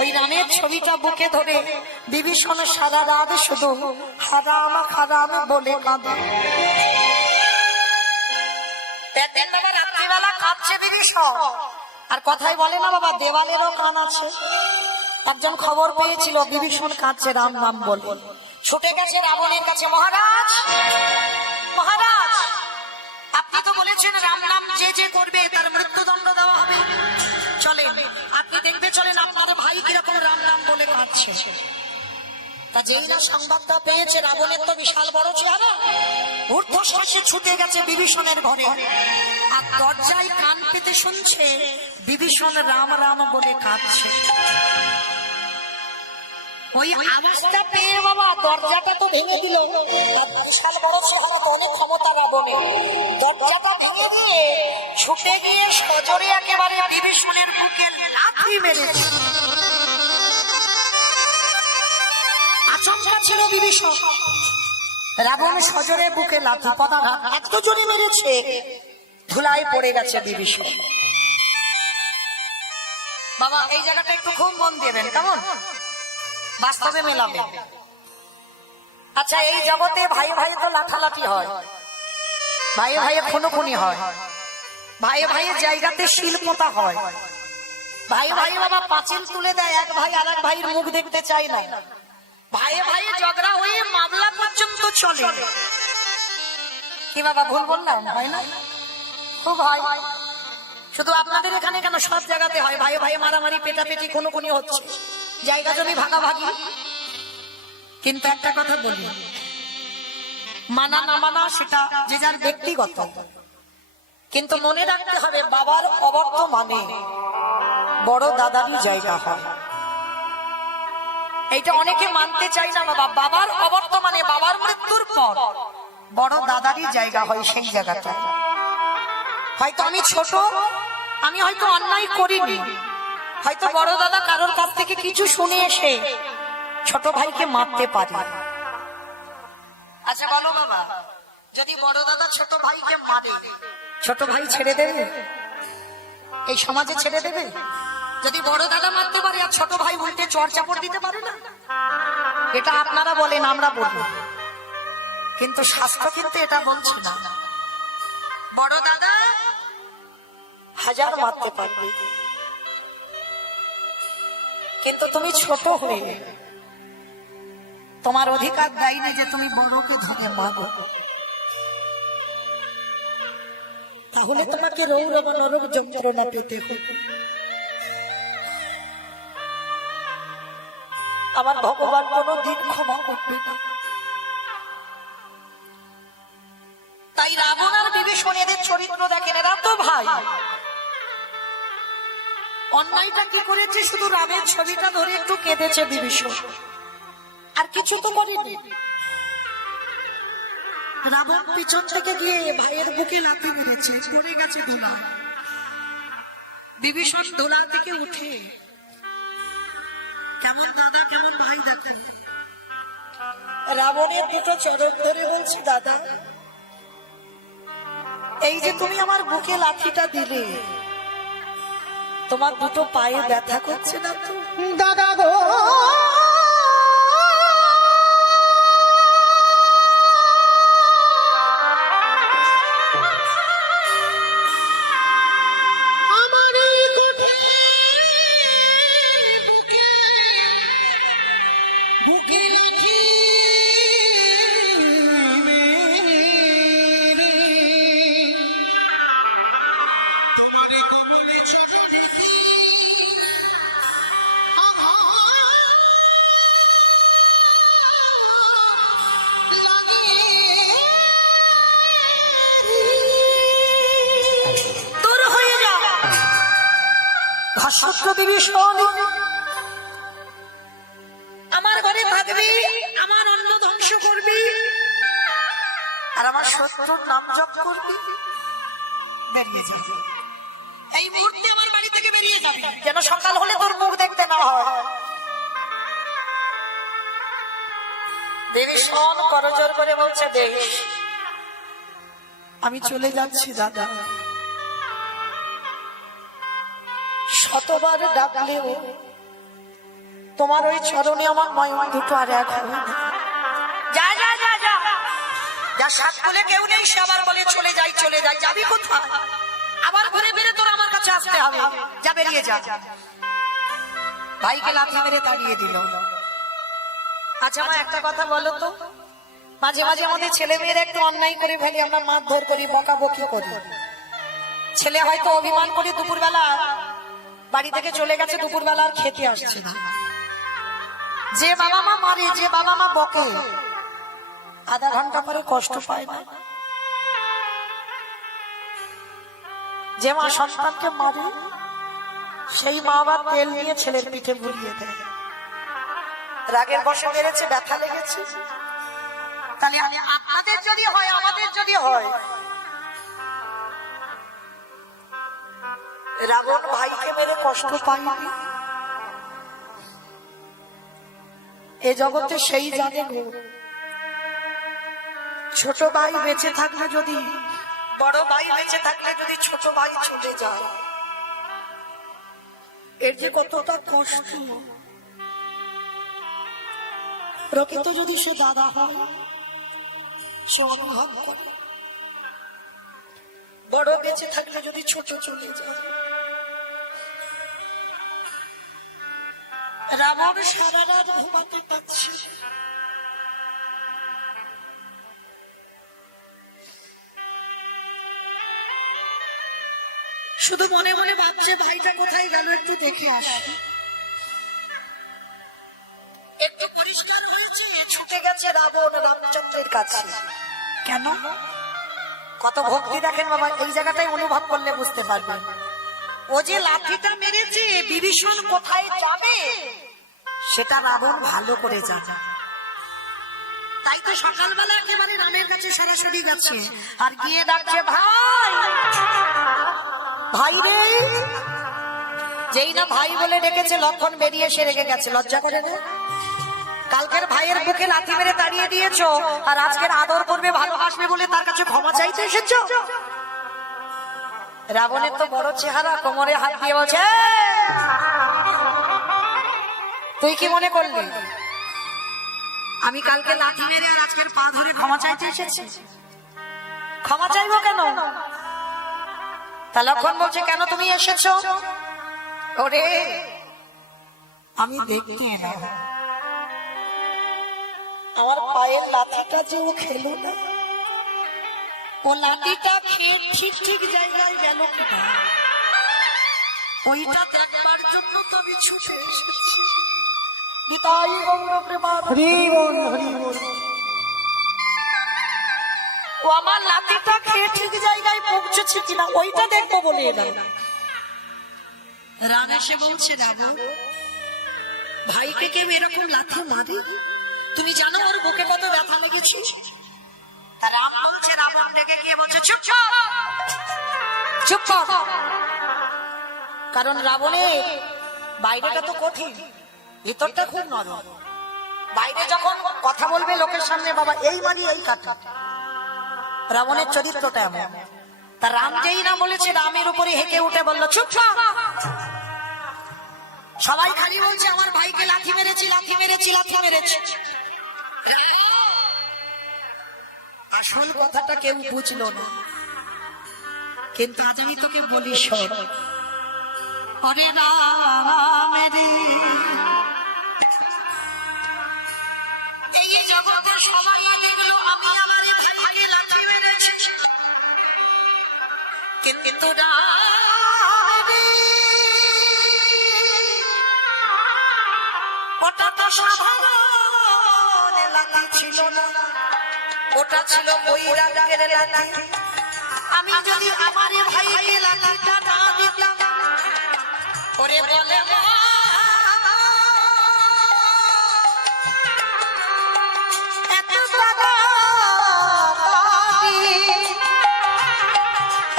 ওই রামের ছবিটা বুকে ধরে বিভীষণ সারা রাত শুধু হারাম হারাম বলে কাঁদে। রাত্রিবেলা কাঁদছে বিভীষণ, আর কথাই বলে না বাবা দেওয়ালেরও কান আছে। একজন খবর পেয়েছিল বিভীষণ কাঁদছে রাম নাম বলে, ছুটে গেছে রাবণের কাছে, মহারাজ মহারাজ আপনি তো বলেছেন রাম নাম যে যে করবে তার মৃত্যুদণ্ড দেওয়া হবে, চলেন আপনি দেখতে চলেন আপনার ভাই কিরকম রাম নাম বলে কাঁদছে। তা যেই না সংবাদটা পেয়েছে, রাবণের তো বিশাল বড় চেহারা, ঊর্ধ্বশ্বাসে ছুটে গেছে বিভীষণের ঘরে, আর দরজায় কান পেতে শুনছে বিভীষণ রাম রাম বলে কাঁদছে। ওই আওয়াজটা পেয়ে বাবা দরজাটা তো ভেঙে দিল, বিশাল বড় চেহারা তো অনেক ক্ষমতা রাবণের, দরজাটা ভেঙে দিয়ে ছুটে গিয়ে সজোরে একেবারে বিভীষণের বুকে লাথি মেরেছে। আচমকা ছিল বিভীষণ, রাবণ সজোরে বুকে লাথি পদাঘাত এত জোরে মেরেছে, ধুলায় পড়ে গেছে বিভীষণ। বাবা এই জায়গাটা একটু খুব মন দেবেন, কেমন বাস্তবে মেলাবে। আচ্ছা এই জগতে ভাই ভাই তো লাঠালাঠি হয়, ভাই ভাই খুনোখুনি হয়, ভাই ভাইয়ের জায়গাতে শিল্পতা হয়, ভাই ভাই বাবা পাঁচিল তুলে দেয়, এক ভাই আর এক ভাইয়ের মুখ দেখতে চায় না, ভাই ভাই ঝগড়া হয়ে মামলা পর্যন্ত চলে। কি বাবা ভুল বললাম? হয় না? খুব হয়। শুধু আপনাদের এখানে কেন, সব জায়গাতে হয়, ভাই ভাই মারামারি পেটাপেটি খুনোখুনি হচ্ছে, জায়গা জমি ভাগাভাগি। কিন্তু একটা কথা বলি, মানা না মানা সেটা যে যার ব্যক্তিগত, কিন্তু মনে রাখতে হবে বাবার অবর্তমানে বড় দাদারই জায়গা হয়। এইটা অনেকে মানতে চাই না বাবা, বাবার অবর্তমানে বাবার মৃত্যুর পর বড় দাদারই জায়গা হয়। সেই জায়গাটা হয়তো আমি ছোট, আমি হয়তো অন্যায় করিনি, হয়তো বড় দাদা কারোর কাছ থেকে কিছু শুনে এসে ছোট ভাইকে মারতে পারে। আচ্ছা বলো বাবা, যদি বড় দাদা ছোট ভাইকে মারে, ছোট ভাই ছেড়ে দেবে? এই সমাজে ছেড়ে দেবে? যদি বড় দাদা মারতে পারে আর ছোট ভাই উল্টে চড় চাপড় দিতে পারে না? এটা আপনারা বলেন, আমরা বলবো, কিন্তু শাস্ত্র কিন্তু এটা বলছে না। বড় দাদা হাজার মারতে পারবে, কিন্তু তুমি ছোট হয়ে তোমার অধিকার দেয় না যে তুমি বড়কে ধরে মারো, তাহলে তোমাকে রৌরব নরক যন্ত্রণা পেতে হবে। আমার ভগবান কোনদিন ক্ষমা করবে না। তাই রাবণ আর বিভীষণ এদের চরিত্র দেখেন, এরা তো ভাই। অন্যায়টা কি করেছে? শুধু রামের ছবিটা ধরে একটু কেঁদেছে বিভীষণ, আর কিছু তো করেনি। রাবণ পিছন থেকে গিয়ে ভাইয়ের বুকে লাথি মেরেছে, পড়ে গেছে দোলা। বিভীষণ দোলা থেকে উঠে কেমন দাদা কেমন ভাই দেখেন, রাবণের দুটো চরণ ধরে বলছে, দাদা এই যে তুমি আমার বুকে লাঠিটা দিলে, তোমার দুটো পায়ে ব্যথা করছে না তো? দাদা গো আমার এই বুকে লাঠি মেরে তোমারই কোমলে চড়িতে দূর হয়ে যা ঘাসত্র বিভীষণ। আমার ঘরে থাকবি, আমার অন্ন ধ্বংস করবি, আর আমার শত্রুর নাম জপ করবি। বেরিয়ে যাবি এই মুহূর্তে, আমার বাড়ি থেকে বেরিয়ে যাবি, যেন সকাল হলে তোর মুখ দেখতে না হয়। বিভীষণ করজোর করে বলছে, দেখ আমি চলে যাচ্ছি দাদা, শতবার ডাকলেও তোমার ওই চরণে আমার নয়ন দুটো আর এক হয় না। যা যা যা যা যা, সাত বলে কেউ নেই, সে আবার বলে চলে যাই চলে যাই। যাবি কোথায়? আবার ঘুরে ফিরে তোর আমার কাছে আসতে হবে। যা, বেরিয়ে যা। ভাইকে লাথি মেরে তাড়িয়ে দিল। আচ্ছা মা, একটা কথা বলো তো, মাঝে মাঝে আমাদের ছেলে মেয়েরা একটু অন্যায় করে ফেলি, আমরা মারধর করি, বকাবকি করি। ছেলে হয়তো অভিমান করে দুপুরবেলা বাড়ি থেকে চলে গেছে, দুপুরবেলা আর খেতে আসছে না। যে বাবা মা মারে, যে বাবা মা বকে, আধা ঘন্টা পরে কষ্ট পায় না? যে মা সন্তানকে মারে, সেই মা আবার তেল নিয়ে ছেলের পিঠে বুলিয়ে দেয়। রাগের বশে মেরেছে, ব্যথা লেগেছে। তাহলে আপনাদের যদি হয়, আমাদের যদি হয়, রাবণ ভাইকে মেরে কষ্ট পায়নি, এ জগতে সেই জানে গো। ছোট ভাই বেঁচে থাকলে যদি, বড় ভাই বেঁচে থাকলে যদি ছোট ভাই ছুটে যায়, এর যে কতটা কষ্ট। প্রকৃত যদি সে দাদা হয়, সে অনুভব করে। বড় বেঁচে থাকলে যদি ছোট চলে যায়। রাবণ সারা রাত ঘুমাতে পারছে, শুধু মনে মনে ভাবছে ভাইটা কোথায় গেল, একটু দেখে আসি। একটু পরিষ্কার হয়েছে, ছুটে গেছে রাবণ রামচন্দ্রের কাছে। কেন? কত ভক্তি দেখেন বাবা, এই জায়গাটাই অনুভব করলে বুঝতে পারবেন। ও যে লাঠিটা মেরেছে, বিভীষণ কোথায় যাবে সেটা রাবণ ভালো করে জানে। তাই তো সকালবেলা একেবারে রামের কাছে সরাসরি গেছে, আর গিয়ে ডাকছে, ভাই ভাই রে। যেই না ভাই বলে ডেকেছে, লক্ষণ বেরিয়ে এসে রেগে গেছে। লজ্জা করে না? কালকের ভাইয়ের বুকে লাথি মেরে তাড়িয়ে দিয়েছো, আর আজকের আদর করবে, ভালোবাসবে বলে তার কাছে ক্ষমা চাইতে এসেছো। রাবণের তো বড় চেহারা, কোমরে হাত দিয়ে বলছে, তুই কি মনে করলি আমি কালকে লাথি মেরে আর আজকের পা ধরে ক্ষমা চাইতে এসেছি? ক্ষমা চাইবো কেন? তা লক্ষণ বলছে, কেন তুমি এসেছো? ওরে আমি দেখতে এলাম আমার পায়ের লাঠিটা যে ও খেলো না, ও লাঠিটা খেয়ে ঠিক ঠিক জায়গায় গেল না, ওইটা দেখবার জন্য তো আমি ছুটে এসেছি। নিতাই গৌর প্রেমানন্দ। হরি বল হরি বল। ও আমার লাঠিটা খেয়ে ঠিক জায়গায় পৌঁছেছে কিনা ওইটা দেখবো বলে এলাম। রাম এসে বলছে, রাবণ ভাইকে কেউ এরকম লাথি মারে? তুমি জানো ওর বুকে কত ব্যথা লেগেছে? রাম বলছে, রাবণ ডেকে গিয়ে বলছে, চুপ কর, চুপ কর। কারণ রাবণের বাইরেটা তো কঠিন, ভিতরটা খুব নরম। বাইরে যখন কথা বলবে লোকের সামনে, বাবা এই মানি এই কাটা, রাবণের চরিত্রটা এমন। তা রাম যেই না বলেছে, রামের উপরে হেঁকে উঠে বললো চুপ কর। সবাই খালি বলছে আমার ভাইকে লাথি মেরেছি, লাথি মেরেছি, লাথি মেরেছি। আসল কথাটা কেউ বুঝলো না। কিন্তু আজ আমি তোকে বলি শোন, ওরে রাম রে, এই জগতে সবাই দেখলো আমি আমার ভাইকে লাথি মেরেছি, কিন্তু রাম রে, ওটা তো সাধারণ লাথি ছিল না, ওটা ছিল বৈরাগ্যের লাথি। আমি যদি আমার ভাইকে লাঠিটা না দিতাম, ওরে বলে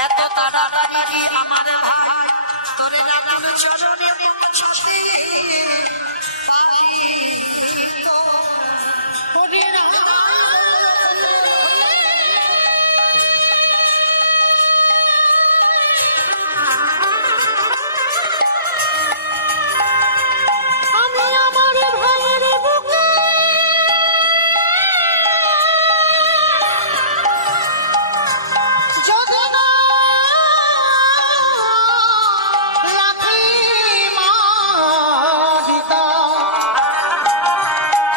এত তাড়াতাড়ি আমার ভাই তোরে রাখিব চরণে ছুটি পালিত। ওরে আমি আমার ভাইয়ের বুকে যদি না লাথি মারিতাম,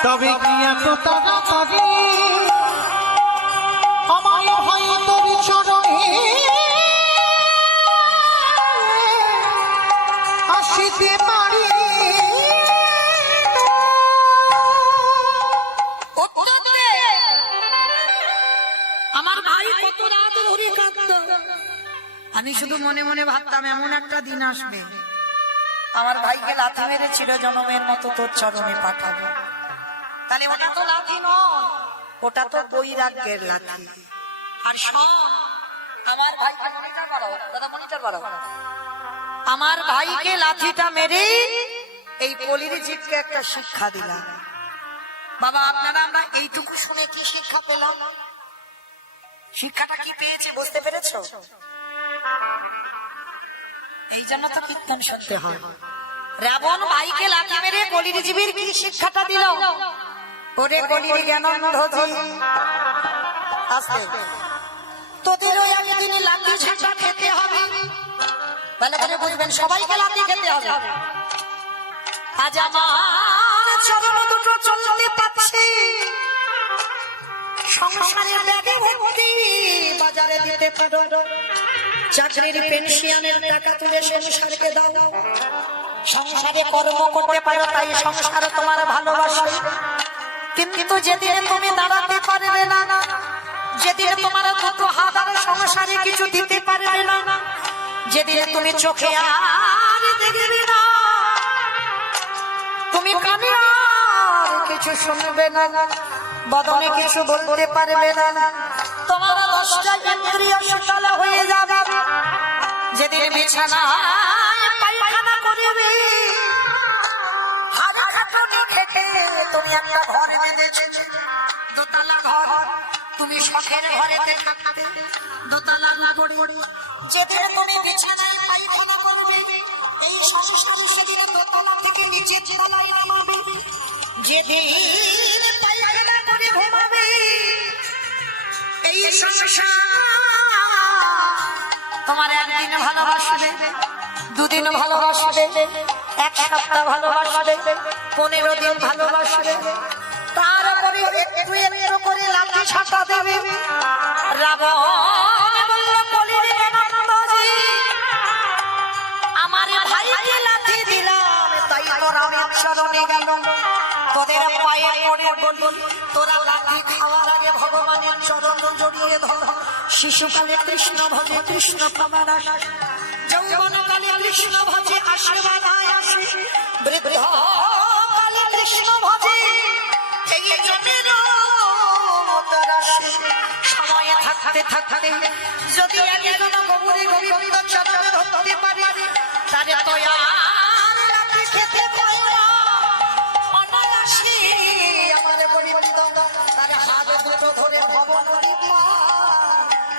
তবে কি এত তাড়াতাড়ি আমার ভাই তোর চরণে আসিতে পারি? আমার ভাই কত রাত ধরে কাঁদতো। আমি শুধু মনে মনে ভাবতাম এমন একটা দিন আসবে আমার ভাইকে লাথি মেরেছিল জনমের মতো তোর চরণে পাঠাবো। তাহলে ওটা তো লাথি নয়, ওটা তো বৈরাগ্যের লাথি। আর শোন, আমার ভাইকে মনিটর করো দাদা, মনিটর করো। আমার ভাইকে লাথিটা মেরে এই কলির জীবকে একটা শিক্ষা দিলাম। বাবা আপনারা আমরা এইটুকু শুনে কি শিক্ষা পেলাম? শিক্ষাটা কি পেয়েছি বুঝতে পেরেছ? এই জন্য তো কীর্তন শুনতে হয়। রাবণ ভাইকে লাথি মেরে কলির জীবের কি শিক্ষাটা দিল? ওরে কলির জ্ঞানন্ধ আস্তে, তোদেরও একদিন লাঠি ঝাঁটা খেতে হবে। তাহলে তাহলে বুঝবেন সবাইকে লাঠি খেতে হবে। আজ আমার চরণ দুটো চলতে পাচ্ছে, সংসারের ব্যাগে ভর্তি, বাজারে দিতে পারো, চাকরির পেনশনের টাকা তুলে সংসারকে দাও, সংসারে কর্ম করতে পারো, তাই সংসার তোমার ভালোবাসে। কিন্তু যেদিন তুমি দাঁড়াতে পারবে না, যেদিন তোমার দুটো হাত আর সংসারে কিছু দিতে পারবে না, যেদিন তুমি চোখে আর দেখবে না, তুমি কানে আর কিছু শুনবে না, বদনে কিছু বলতে পারবে না, তোমার 10টা ইন্দ্রিয় শীতল হয়ে যাবে। যেদিন বিছানায় পায়খানা করবে, হাড় খাটুনি খেটে তুমি একটা ঘর বেঁধেছো, দোতলা ঘর, তুমি শখের ঘরেতে থাকতে দোতলা উপরে। যেদিন তুমি বিছানায় পায়খানা করবে, এই সংসারে সেদিন দোতলা থেকে নিচের তলায় নামাবে। যেদিন পায়খানা করে ঘুমাবে, এই সংসার তোমার একদিন ভালোবাসবে, দুদিন ভালোবাসবে, এক সপ্তাহ ভালোবাসবে, 15 দিন ভালোবাসবে, তারপরে একটু একটু করে লাঠি ছাটা দেবে। রাবণ বলল কলির জ্ঞানন্ধজি, আমার ভাইকে লাঠি দিলাম, তাই তো রামের চরণে গেল। তোদের পায়ে পড়ে বলুন, তোরা লাঠি খাওয়ার আগে ভগবানের চরণ জড়িয়ে ধর। শিশুকালে কৃষ্ণ ভজে কৃষ্ণ পাবার আসে, যৌবনকালে কৃষ্ণ ভজে আশীর্বাদ আসে, বৃদ্ধকালে কৃষ্ণ ভজে এই জনের সময়ে থাকতে থাকতে যদি একজন গৌরী গোবিন্দ চরণ ধরতে পারে, তারে তো আর লাঠি খেতে পারে না। অনায়াসে আমার গোবিন্দ তার হাত দুটো ধরে ভবন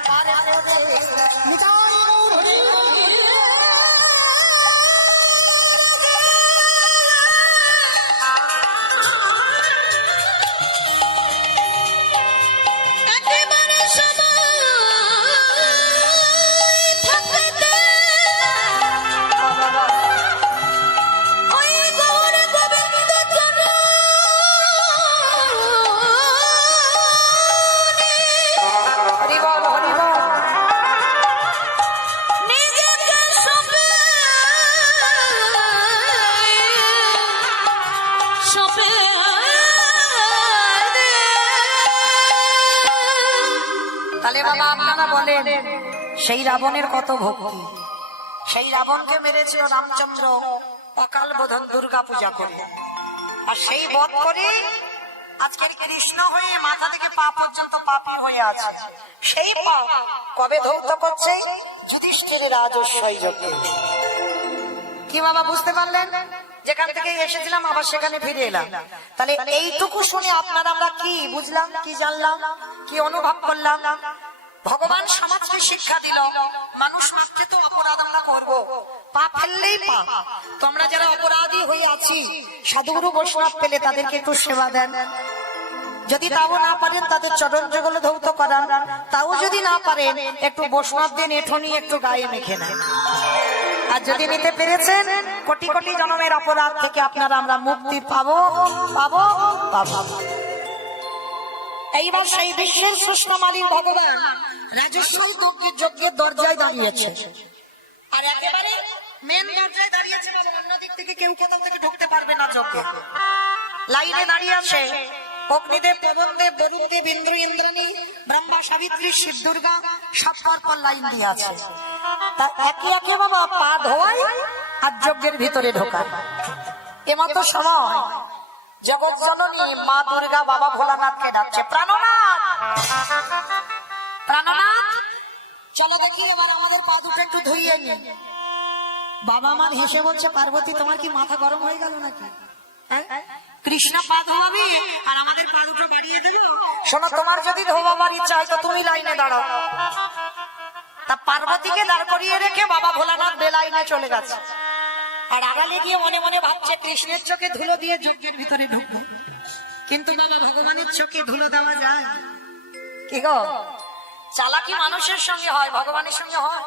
পার করে একেবারে সময় থাকতে ওই গৌর গোবিন্দ চরণে হরি বল হরি বল নিজেকে সবে সবে তাহলে বাবা আপনারা বলেন সেই রাবণের কত ভক্তি, সেই রাবণকে মেরেছিল রামচন্দ্র অকাল বোধন দুর্গা পূজা করে, আর সেই বধ করে আজকের কৃষ্ণ হয়ে মাথা থেকে পা পর্যন্ত পাপী হয়ে আছে। সেই পাপ কবে ধৌত করছে? যুধিষ্ঠিরের রাজস্বই যজ্ঞে। কি বাবা বুঝতে পারলেন? যেখান থেকে এসেছিলাম আবার সেখানে ফিরে এলাম। তাহলে এইটুকু শুনে আপনারা আমরা কি বুঝলাম, কি জানলাম, কি অনুভব করলাম? ভগবান সমাজকে শিক্ষা দিল মানুষ মাত্রে তো অপরাধ আমরা করবো, পাপ ফেললেই পাপ। তোমরা যারা অপরাধী হয়ে আছি সাধুগুরু বৈষ্ণব পেলে তাদেরকে একটু সেবা দেন, যদি তাও না পারেন তাদের চরণ যুগল ধৌত করান, তাও যদি না পারেন একটু বৈষ্ণব দিন এঠো নিয়ে একটু গায়ে মেখে নেন। আর যদি নিতে পেরেছেন কোটি কোটি জন্মের অপরাধ থেকে আপনারা আমরা মুক্তি পাবো পাবো পাবো। এইবার সেই বিশ্বের সৃষ্টি মালিক ভগবান রাজস্বই যজ্ঞের দরজায় দাঁড়িয়েছে, আর একেবারে মেন দরজায় দাঁড়িয়েছে, অন্যদিক থেকে কেউ কোথাও থেকে ঢুকতে পারবে না। যজ্ঞে লাইনে দাঁড়িয়ে আছে অগ্নিদেব, পবনদেব, বরুণদেব, ইন্দ্র, ইন্দ্রাণী, ব্রহ্মা, সাবিত্রী, শিব, দুর্গা, সব পর লাইন দিয়ে আছে। তা একে একে বাবা পা ধোয়াই আর যজ্ঞের ভিতরে ঢোকা। এমতো সময় জগৎ জননী মা দুর্গা বাবা ভোলানাথকে ডাকছে, প্রাণনাথ প্রাণনাথ চলো দেখি এবার আমাদের পা দুটো একটু ধুইয়ে নি। বাবা আমার হেসে বলছে, পার্বতী তোমার কি মাথা গরম হয়ে গেল নাকি? কৃষ্ণ পা ধোয়াবি আর আমাদের পা দুটো বাড়িয়ে দিবি? শোনো, তোমার যদি ধোয়াবার ইচ্ছা হয় তো তুমি লাইনে দাঁড়াও। তা পার্বতীকে দাঁড় করিয়ে রেখে বাবা ভোলানাথ বেলাইনে চলে গেছে, আর আড়ালে গিয়ে মনে মনে ভাবছে কৃষ্ণের চোখে ধুলো দিয়ে যজ্ঞের ভিতরে ঢুকবো। কিন্তু বাবা ভগবানের চোখে ধুলো দেওয়া যায় কি গো? চালাকি মানুষের সঙ্গে হয়, ভগবানের সঙ্গে হয়?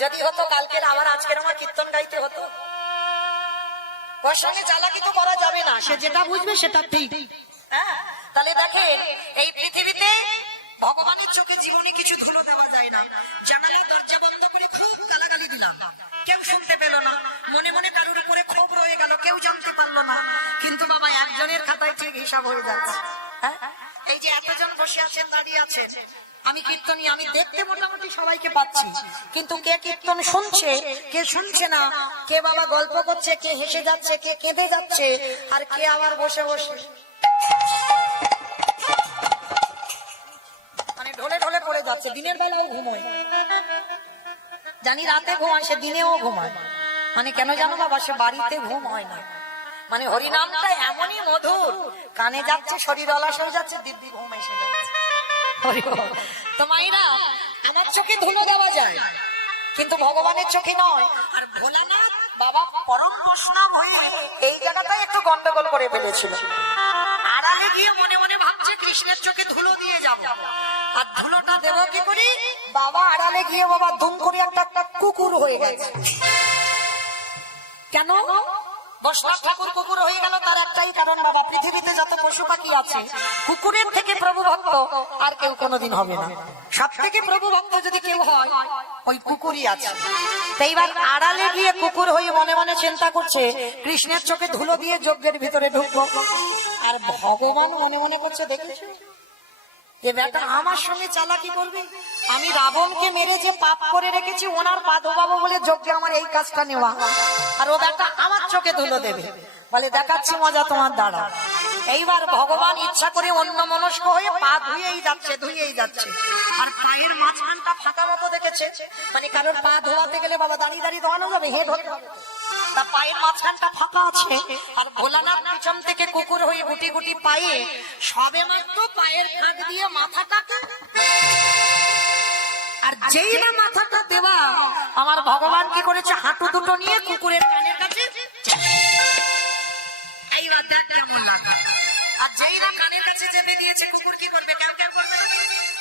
যদি হতো কালকের আবার আজকের আমার কীর্তন গাইতে হতো। ওর সঙ্গে চালাকি তো করা যাবে না, সে যেটা বুঝবে সেটা ঠিক। হ্যাঁ, তাহলে দেখেন এই পৃথিবীতে ভগবানের চোখে জীবনে কিছু ধুলো দেওয়া যায় না। জানালা দরজা বন্ধ করে খুব গালাগালি দিলাম, কেউ শুনতে পেল না, মনে মনে কারোর উপরে ক্ষোভ রয়ে গেল, কেউ জানতে পারলো না। কিন্তু বাবা একজনের খাতায় ঠিক হিসাব হয়ে যাচ্ছে। হ্যাঁ, এই যে এতজন বসে আছেন, দাঁড়িয়ে আছেন, আমি কীর্তনী, আমি দেখতে মোটামুটি সবাইকে পাচ্ছি, কিন্তু কে কীর্তন শুনছে, কে শুনছে না, কে বাবা গল্প করছে, কে হেসে যাচ্ছে, কে কেঁদে যাচ্ছে, আর কে আবার বসে বসে মানে ঢলে ঢলে পড়ে যাচ্ছে। দিনের বেলাও ঘুমোয়, জানি রাতে ঘুমায়, সে দিনেও ঘুমায়। মানে কেন জানো বাবা? সে বাড়িতে ঘুম হয় না। মানে হরিনামটা এমনই মধুর, কানে যাচ্ছে, শরীর অলস হয়ে যাচ্ছে, দিব্যি ঘুম এসে যাচ্ছে। তো মাইরা, আমার চোখে ধুলো দেওয়া যায় কিন্তু ভগবানের চোখে নয়। আর ভোলানাথ বাবা পরম বৈষ্ণব হয়ে এই জায়গাটাই একটু গন্ডগোল করে ফেলেছিল। আড়ালে গিয়ে মনে মনে ভাবছে কৃষ্ণের চোখে ধুলো দিয়ে যাব, আর ধুলোটা দেবো কি করি? বাবা আড়ালে গিয়ে বাবা দুম করে একটা কুকুর হয়ে গেছে। কেন বৈষ্ণব ঠাকুর কুকুর হয়ে গেল? তার একটাই কারণ বাবা, পৃথিবীতে যত পশু পাখি আছে কুকুরের থেকে প্রভু ভক্ত আর কেউ কোনোদিন হবে না। সব থেকে প্রভু ভক্ত যদি কেউ হয় ওই কুকুরই আছে। এইবার আড়ালে গিয়ে কুকুর হয়ে মনে মনে চিন্তা করছে কৃষ্ণের চোখে ধুলো দিয়ে যজ্ঞের ভিতরে ঢুকবো, আর ভগবান মনে মনে করছে দেখেছো যে বেটা আমার সঙ্গে চালাকি করবে, আমি রাবণকে মেরে যে পাপ করে রেখেছি ওনার পা ধোবাবো বলে যজ্ঞে আমার এই কাজটা নেওয়া, আর ও বেটা আমার চোখে ধুলো দেবে, বলে দেখাচ্ছি মজা তোমার দ্বারা। এইবার ভগবান ইচ্ছা করে অন্য মনস্ক হয়ে পা ধুয়েই যাচ্ছে আর পায়ের মাঝখানটা ফাঁকা মতো দেখেছে। মানে কারোর পা ধোয়াতে গেলে বাবা দাঁড়িয়ে দাঁড়িয়ে ধোয়ানো যাবে, হে ধরে তা পায়ের মাঝখানটা ফাঁকা আছে, আর ভোলানাথ পিছন থেকে কুকুর হয়ে গুটি গুটি পায়ে সবে মাত্র পায়ের ফাঁক দিয়ে মাথাটাকে আর যেই না মাথাটা দেওয়া, আমার ভগবান কি করেছে, হাঁটু দুটো নিয়ে কুকুরের কানের কাছে, এইবার দেখ কেমন লাগে। আর যেই না কানের কাছে যেতে দিয়েছে, কুকুর কি করবে, ক্যাও ক্যাও করবে,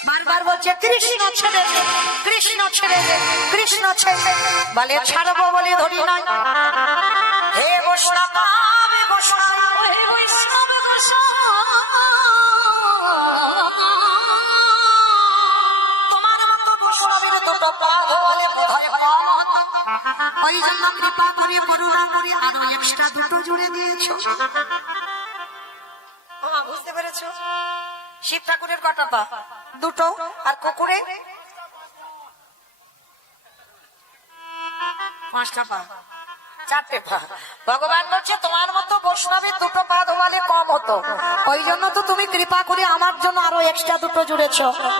বারবার বলছে কৃষ্ণ ছেড়ে দে, কৃষ্ণ ছেড়ে দে, কৃষ্ণ ছেড়ে দে। বলে ছাড়বো বলে ধরি নাই। হে বৈষ্ণব, হে বৈষ্ণব, হে বৈষ্ণব গোসাই, তোমার মতো বৈষ্ণবের দুটো পা ধোয়ালে বোধহয় কম হতো। ওই জন্য কৃপা করে করুণা করে আরো এক্সট্রা দুটো জুড়ে দিয়েছো। বুঝতে পেরেছো? শিব ঠাকুরের কটা পা? দুটো। আর কুকুরে 5টা পা, 4টে পা। ভগবান বলছে তোমার মতো বৈষ্ণবের দুটো পা ধোয়ালে কম হতো, ওই জন্য তো তুমি কৃপা করে আমার জন্য আরো এক্সট্রা দুটো জুড়েছ।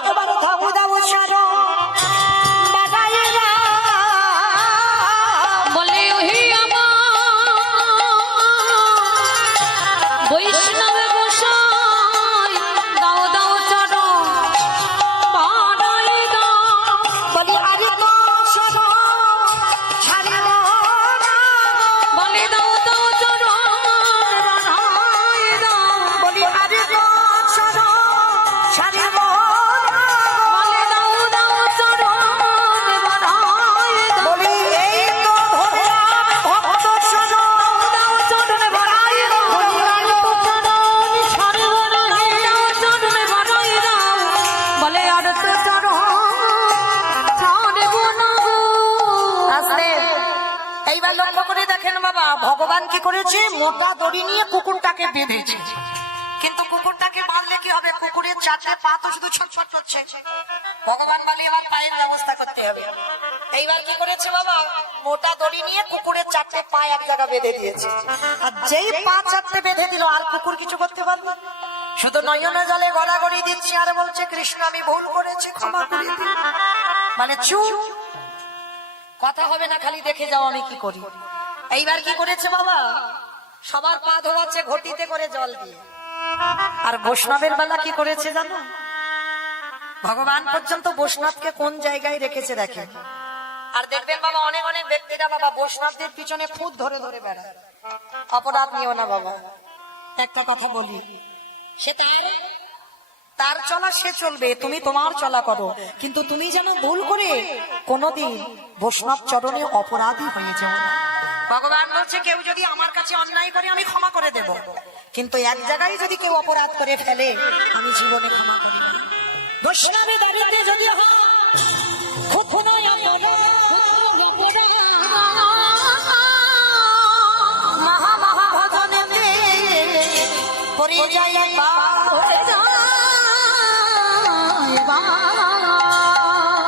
এবার ধাবু ধাবু ছাড়ো বলে ওহি আমার বৈষ্ণব গোসাই, দাও দাও চরণ বাড়াই দাও। বলি আরে তো ছাড়ো, ছাড়িব না। বলে দাও দাও চরণ বাড়াই দাও। বলি আরে তো ছাড়ো, ছাড়িব না। বলে দাও দাও চরণ বাড়াই দাও। বলি এই তো ভগবান ভক্ত শোনো, দাও চরণ বাড়াই দাও। তো চরণ ছাড়ব নাহি, দাও চরণ বাড়াই দাও। বলে আর তো চরণ ছাড়ব না গো। আসলে এইবার লক্ষ্য করে দেখেন বাবা, ভগবান কি করেছে, মোটা দড়ি নিয়ে কুকুরটাকে বেঁধেছে। কিন্তু কুকুরটাকে বাঁধলে কি হবে, কুকুরের 4টে পা তো শুধু ছটফট করছে। ভগবান বলে এবার পায়ের ব্যবস্থা করতে হবে। এইবার কি করেছে বাবা, মোটা দড়ি নিয়ে কুকুরের 4টে পা এক জায়গা বেঁধে দিয়েছে। আর যেই পা 4টে বেঁধে দিল, আর কুকুর কিছু করতে পারবে না। শুধু নয়নে জলে গড়াগড়ি দিচ্ছে আর বলছে কৃষ্ণ আমি ভুল করেছি, ক্ষমা করে দিন। মানে চুপ, কথা হবে না, খালি দেখে যাও আমি কি করি। এইবার কি করেছে বাবা, সবার পা ধোয়াচ্ছে ঘটিতে করে জল দিয়ে। আর বৈষ্ণবের বেলা কি করেছে জানো, ভগবান পর্যন্ত বৈষ্ণবকে কোন জায়গায় রেখেছে দেখেন। আর দেখবেন বাবা, অনেক অনেক ব্যক্তিরা বাবা বৈষ্ণবদের পিছনে খুদ ধরে ধরে বেড়ায়। অপরাধ নিও না বাবা, একটা কথা বলি, সে তার চলা সে চলবে, তুমি তোমার চলা করো। কিন্তু তুমি যেন ভুল করে কোনোদিন বৈষ্ণব চরণে অপরাধী হয়ে যাও না। ভগবান বলছে কেউ যদি আমার কাছে অন্যায় করে আমি ক্ষমা করে দেব, কিন্তু এক জায়গায় যদি কেউ অপরাধ করে ফেলে আমি জীবনে ক্ষমা করি না। বৈষ্ণবে দাঁড়িয়ে যদি হয় কখনো মহা মহা ভজনে পরে যায়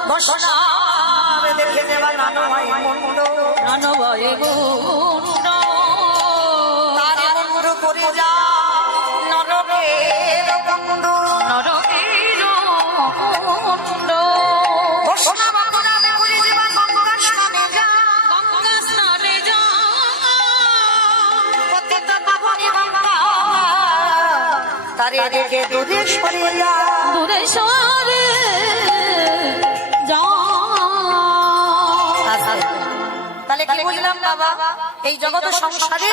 বৈষ্ণবে দেখে দেবা নানো হয় মন্দ, নানো ভয়ে গুণ তার মন্দ করে যা নরকের গন্ধ। নরকের কুণ্ড। বৈষ্ণব অপরাধে করে দেবা গঙ্গা স্নানে যা, গঙ্গা স্নানে যা। পতিত পাবনে গঙ্গা তারে রেখে দূরে সরে যা। দূরে সরে যা। তাহলে কি বুঝলাম বাবা, এই জগৎ সংসারে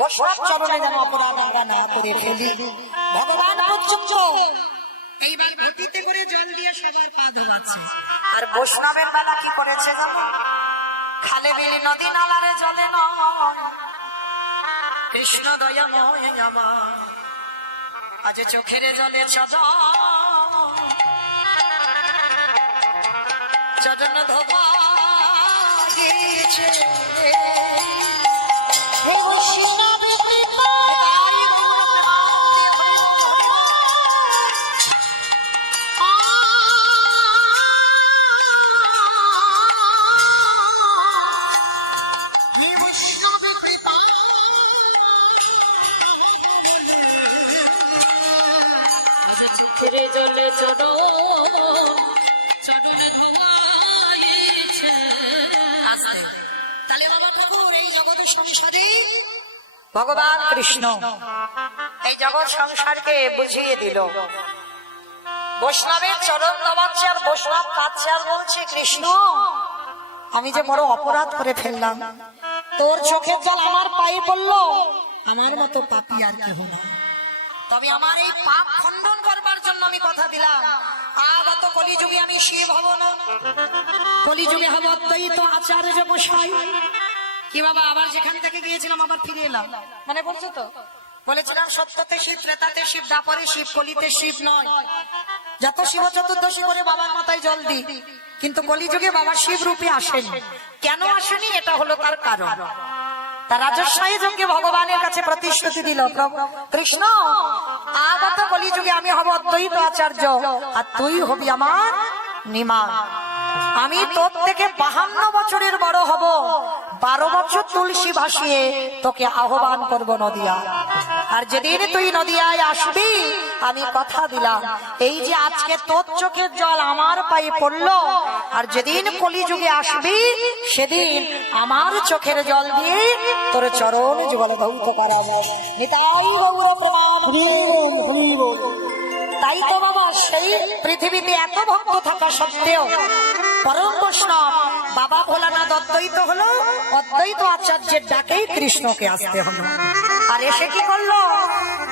বৈষ্ণব চরণে যেন অপরাধ আমরা না করে ফেলি। ভগবান পর্যন্ত এইবার বাটিতে করে জল দিয়ে সবার পা ধোয়াচ্ছে। আর বৈষ্ণবের বেলা কি করেছে জানো, খালে বিলি নদী নালারে জলে নয়, কৃষ্ণ দয়াময় আমার আজ চোখের জলে চরণ ধোবা গিয়েছে। হে বৈষ্ণব কৃপা, হে বৈষ্ণব কৃপা, আজ চোখের জলে চরণ চরণে ধোয়াইছে। তাহলে বাবা ঠাকুর এই জগৎ সংসারে ভগবান কৃষ্ণ এই জগৎ সংসারকে বুঝিয়ে দিল। বৈষ্ণবের চরণ দবাচ্ছে আর বৈষ্ণব কাঁদছে আর বলছে, কৃষ্ণ আমি যে বড় অপরাধ করে ফেললাম, তোর চোখের জল আমার পায়ে পড়লো, আমার মতো পাপী আর কেহ না। তবে আমার এই পাপ খণ্ডন করবার জন্য আমি কথা দিলাম, আগত কলিযুগে আমি শিব হব না, কলিযুগে হব অদ্বৈত আচার্য গোসাই। কি বাবা, আবার যেখান থেকে গিয়েছিলাম আবার ফিরে এলাম, মানে বলছো তো? বলেছিলাম সত্যতে শিব, ত্রেতাতে শিব, দ্বাপরে শিব, কলিতে শিব নয়। যত শিব চতুর্দশী করে বাবার মাথায় জল দিই, কিন্তু কলিযুগে বাবা শিব রূপে আসেনি। কেন আসেনি? এটা হলো তার কারণ। তার রাজস্বায়ী যজ্ঞে ভগবানের কাছে প্রতিশ্রুতি দিল, প্রভু কৃষ্ণ আগত কলিযুগে আমি হব অদ্বৈত আচার্য, আর তুই হবি আমার নিমাই। আমি তোর থেকে 52 বছরের বড় হব, 12 বছর তুলসী ভাসিয়ে তোকে আহ্বান করব নদিয়া। আর যেদিন তুই নদিয়ায় আসবি, আমি কথা দিলাম, এই যে আজকে তোর চোখের জল আমার পায়ে পড়লো, আর যেদিন কলিযুগে আসবি সেদিন আমার চোখের জল দিয়ে তোর চরণ যুগল ধৌত করাবো। নিতাই গৌর প্রণাম। তাই তো বাবা, সেই পৃথিবীতে এত ভক্ত থাকা সত্ত্বেও পরম বৈষ্ণব বাবা ভোলানাথ অদ্বৈত হলো, অদ্বৈত আচার্যের ডাকেই কৃষ্ণকে আসতে হলো। আর এসে কি করলো?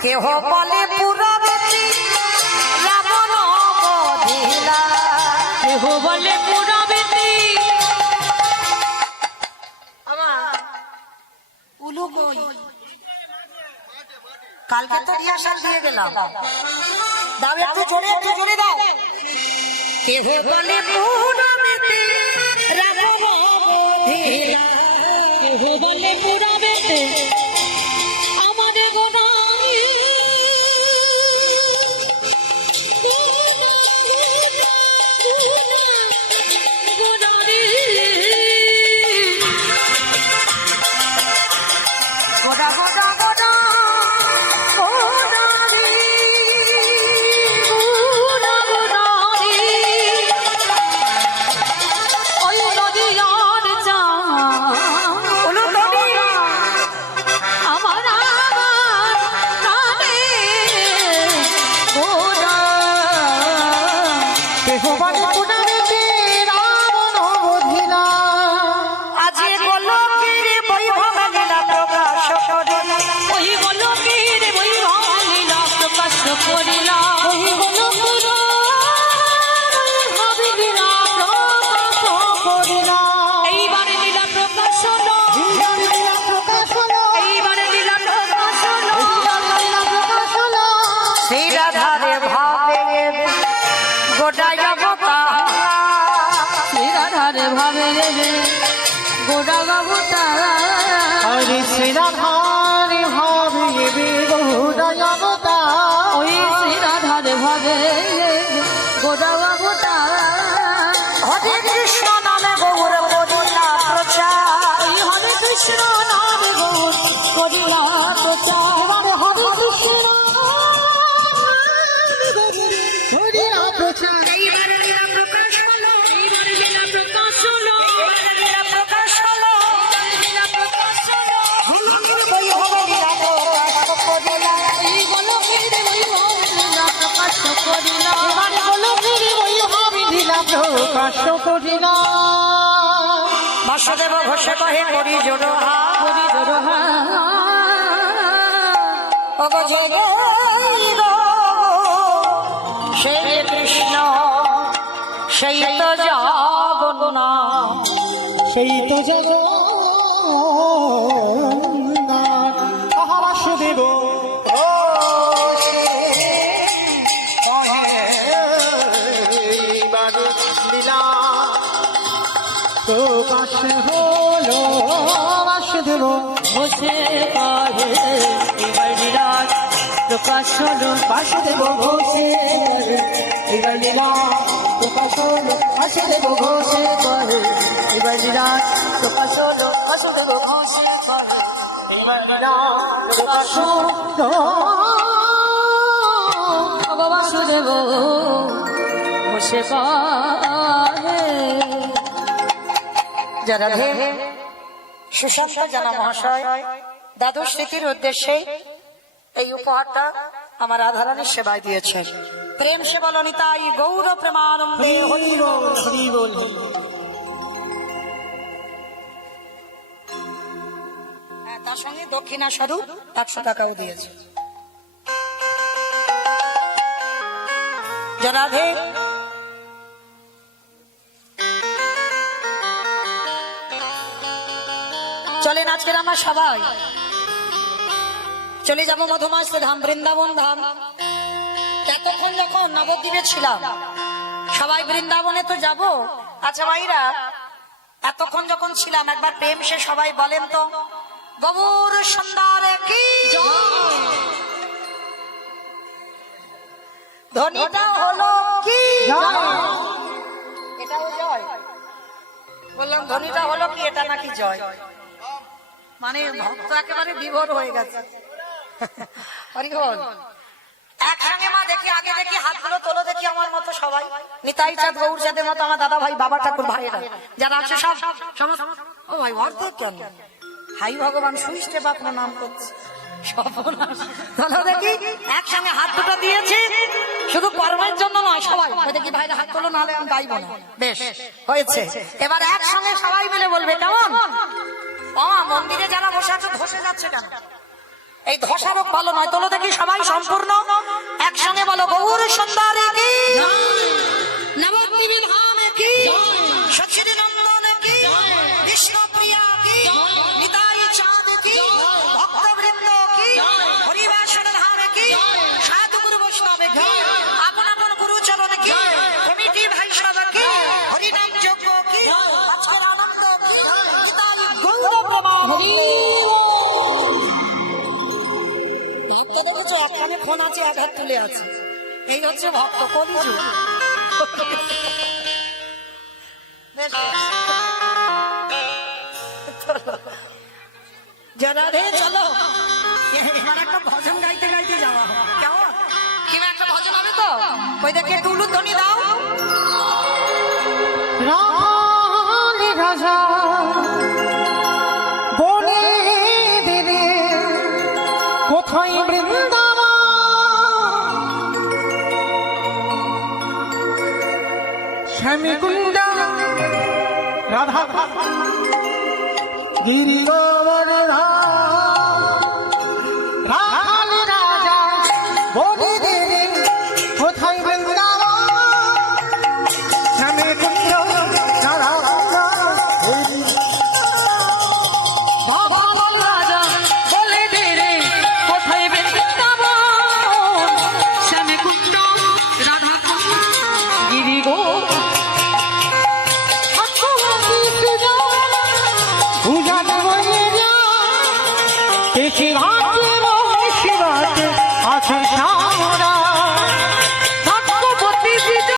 কেহ বলে পুরাবেতি রাবণ বধিলা, কেহ বলে পুরাবেতি। আমার উলু কই? কালকে তো রিহার্সাল দিয়ে গেলাম, দাও একটু জোরে দাও। কেহ বলে পুরাবেতি রাবণ বধিলা, কেহ বলে পুরাবেতি আমাদের গোনাই। গোদা গোদা গোদা গোদা রে, গোদা গোদা রে। ওই নদীয়ার চা উলু নদী আমার প্রাণে গোরা। কেহ বলে পুরাবেতি রাবণ বধিলা, আজি গোলকের বৈভব লীলা প্রকাশ করিলা, ওই গোলকের বৈভব লীলা প্রকাশ করিলা। ওই গোলকের বৈভব লীলা প্রকাশ করিলা। এইবারে লীলা প্রকাশ হলো, লীলা প্রকাশ হলো, এইবারে লীলা প্রকাশ হলো। লীলা প্রকাশ হলো। শ্রী রাধারে ভাবে গোটাই অবতার, শ্রীরাধারে ভাবে রে গোড়া বাবুটা। হরে শ্রী রাধারে ভাবে বহুদয় অবতার। ওই শ্রীরাধারে ভাবে গোড়া বাবুটা। হরে কৃষ্ণ নামে গৌর করিলা প্রচার, ওই হরে কৃষ্ণ নামে গৌর করিলা প্রচার। এবারে হরে কৃষ্ণ হরিলা প্রচার। এইবারে লীলা প্রকাশ হলো, এইবারে লীলা প্রকাশ হলো, এইবারে লীলা প্রকাশ হলো, লীলা প্রকাশ হলো। বৈভব লীলা প্রকাশ করিলা। এই গোলকের বৈভব লীলা প্রকাশ করিলা। এবারে গোলকের বৈভব লীলা প্রকাশ করিলা। বাসুদেব ঘোষে কহে করি জোড়ো হাত, করি জোড়হা। ওগো জয় গো সেই কৃষ্ণ, সেই তো জগন্নাথ। সেই তো জগন্নাথ বাসুদেব লীলা প্রকাশ হলো বাসুদেব। বসে পারে এবার বিরাট প্রকাশ হলো। বাসুদেব ঘোষে এবার লীলা প্রকাশ হলো। বাসুদেব ঘোষে করে এবার বিরাট প্রকাশ হলো। বাসুদেব ঘোষে করে এইবার লীলা প্রকাশ বাসুদেব বসে পারে। যারা সুশান্ত জানা মহাশয় দ্বাদশ স্মৃতির উদ্দেশ্যে এই উপহারটা আমার রাধারানীর সেবায় দিয়েছেন। প্রেম সে বলো নিতাই গৌর প্রেমানন্দে হরি বল হরি বল তার সঙ্গে দক্ষিণা স্বরূপ 100 টাকাও দিয়েছে। রাধে চলেন আজকের আমরা সবাই চলে যাব মধুমাস ধাম, বৃন্দাবন ধাম। এতক্ষণ যখন নবদ্বীপে ছিলাম সবাই বৃন্দাবনে তো যাব। আচ্ছা ভাইরা, এতক্ষণ যখন ছিলাম একবার প্রেম সে সবাই বলেন তো গৌর সুন্দরে কি ধ্বনিটা হলো কি? এটাও জয়। বললাম ধ্বনিটা হলো কি, এটা নাকি জয়? মানে ভক্ত একেবারে বিভোর হয়ে গেছে। একসঙ্গে মা দেখি, আগে দেখি হাতগুলো তোলো দেখি আমার মতো সবাই। নিতাই চাঁদ গৌর চাঁদের মতো আমার দাদা ভাই, বাবা ঠাকুর ভাইয়েরা যারা আছে সব সমস্ত। ও ভাই অর্ধেক কেন? হাই ভগবান সুইস্টে আপনার নাম করছে। দেখি একসঙ্গে হাত দুটো দিয়েছে, শুধু কর্মের জন্য নয়, সবাই দেখি ভাইরা হাত তোলো, নাহলে আমি গাইব না। বেশ হয়েছে, এবার একসঙ্গে সবাই মিলে বলবে কেমন? মন্দিরে যারা বসে আছে ধসে যাচ্ছে কেন? এই ধসারও ভালো নয়, তোলো দেখি সবাই সম্পূর্ণ একসঙ্গে বলো গৌর সুন্দরে কি, নবদ্বীপ ধামে কি, সচ্চিদানন্দনে কি, কৃষ্ণপ্রিয়া কি, নিতাই চাঁদ কি, ভক্তবৃন্দ কি, হরিবাসন ধামে কি, সাধু গুরু বৈষ্ণবে কি, আপন আপন গুরু চরণে কি, কমিটি ভাই সব কি, হরিনাম যজ্ঞ কি, আজকের আনন্দ কি, নিতাই গৌর প্রভা হরি। দেখেছো একখানে ফোন আছে, এক হাত তুলে আছে, এই হচ্ছে ভক্ত কলিযুগ। যারা রে চলো এবার একটা ভজন গাইতে গাইতে যাওয়া হবে। কেমন কি একটা ভজন হবে তো? ওই দেখে টুলু ধ্বনি দাও। রানী রাজা বলে দেবে কোথায় বৃন্দাবন, শ্যামকুণ্ড রাধা গিরিবর রানী রাজা বলে দেবে কোথায় বৃন্দাবন, শ্যামকুণ্ড রাধা রাজা বলে দে রে কোথায় বৃন্দাবন, শ্যামকুণ্ড রাধা গিরি গো পূজা দেবয়ে যা, পেশি ঘাটে রয়েছে আছে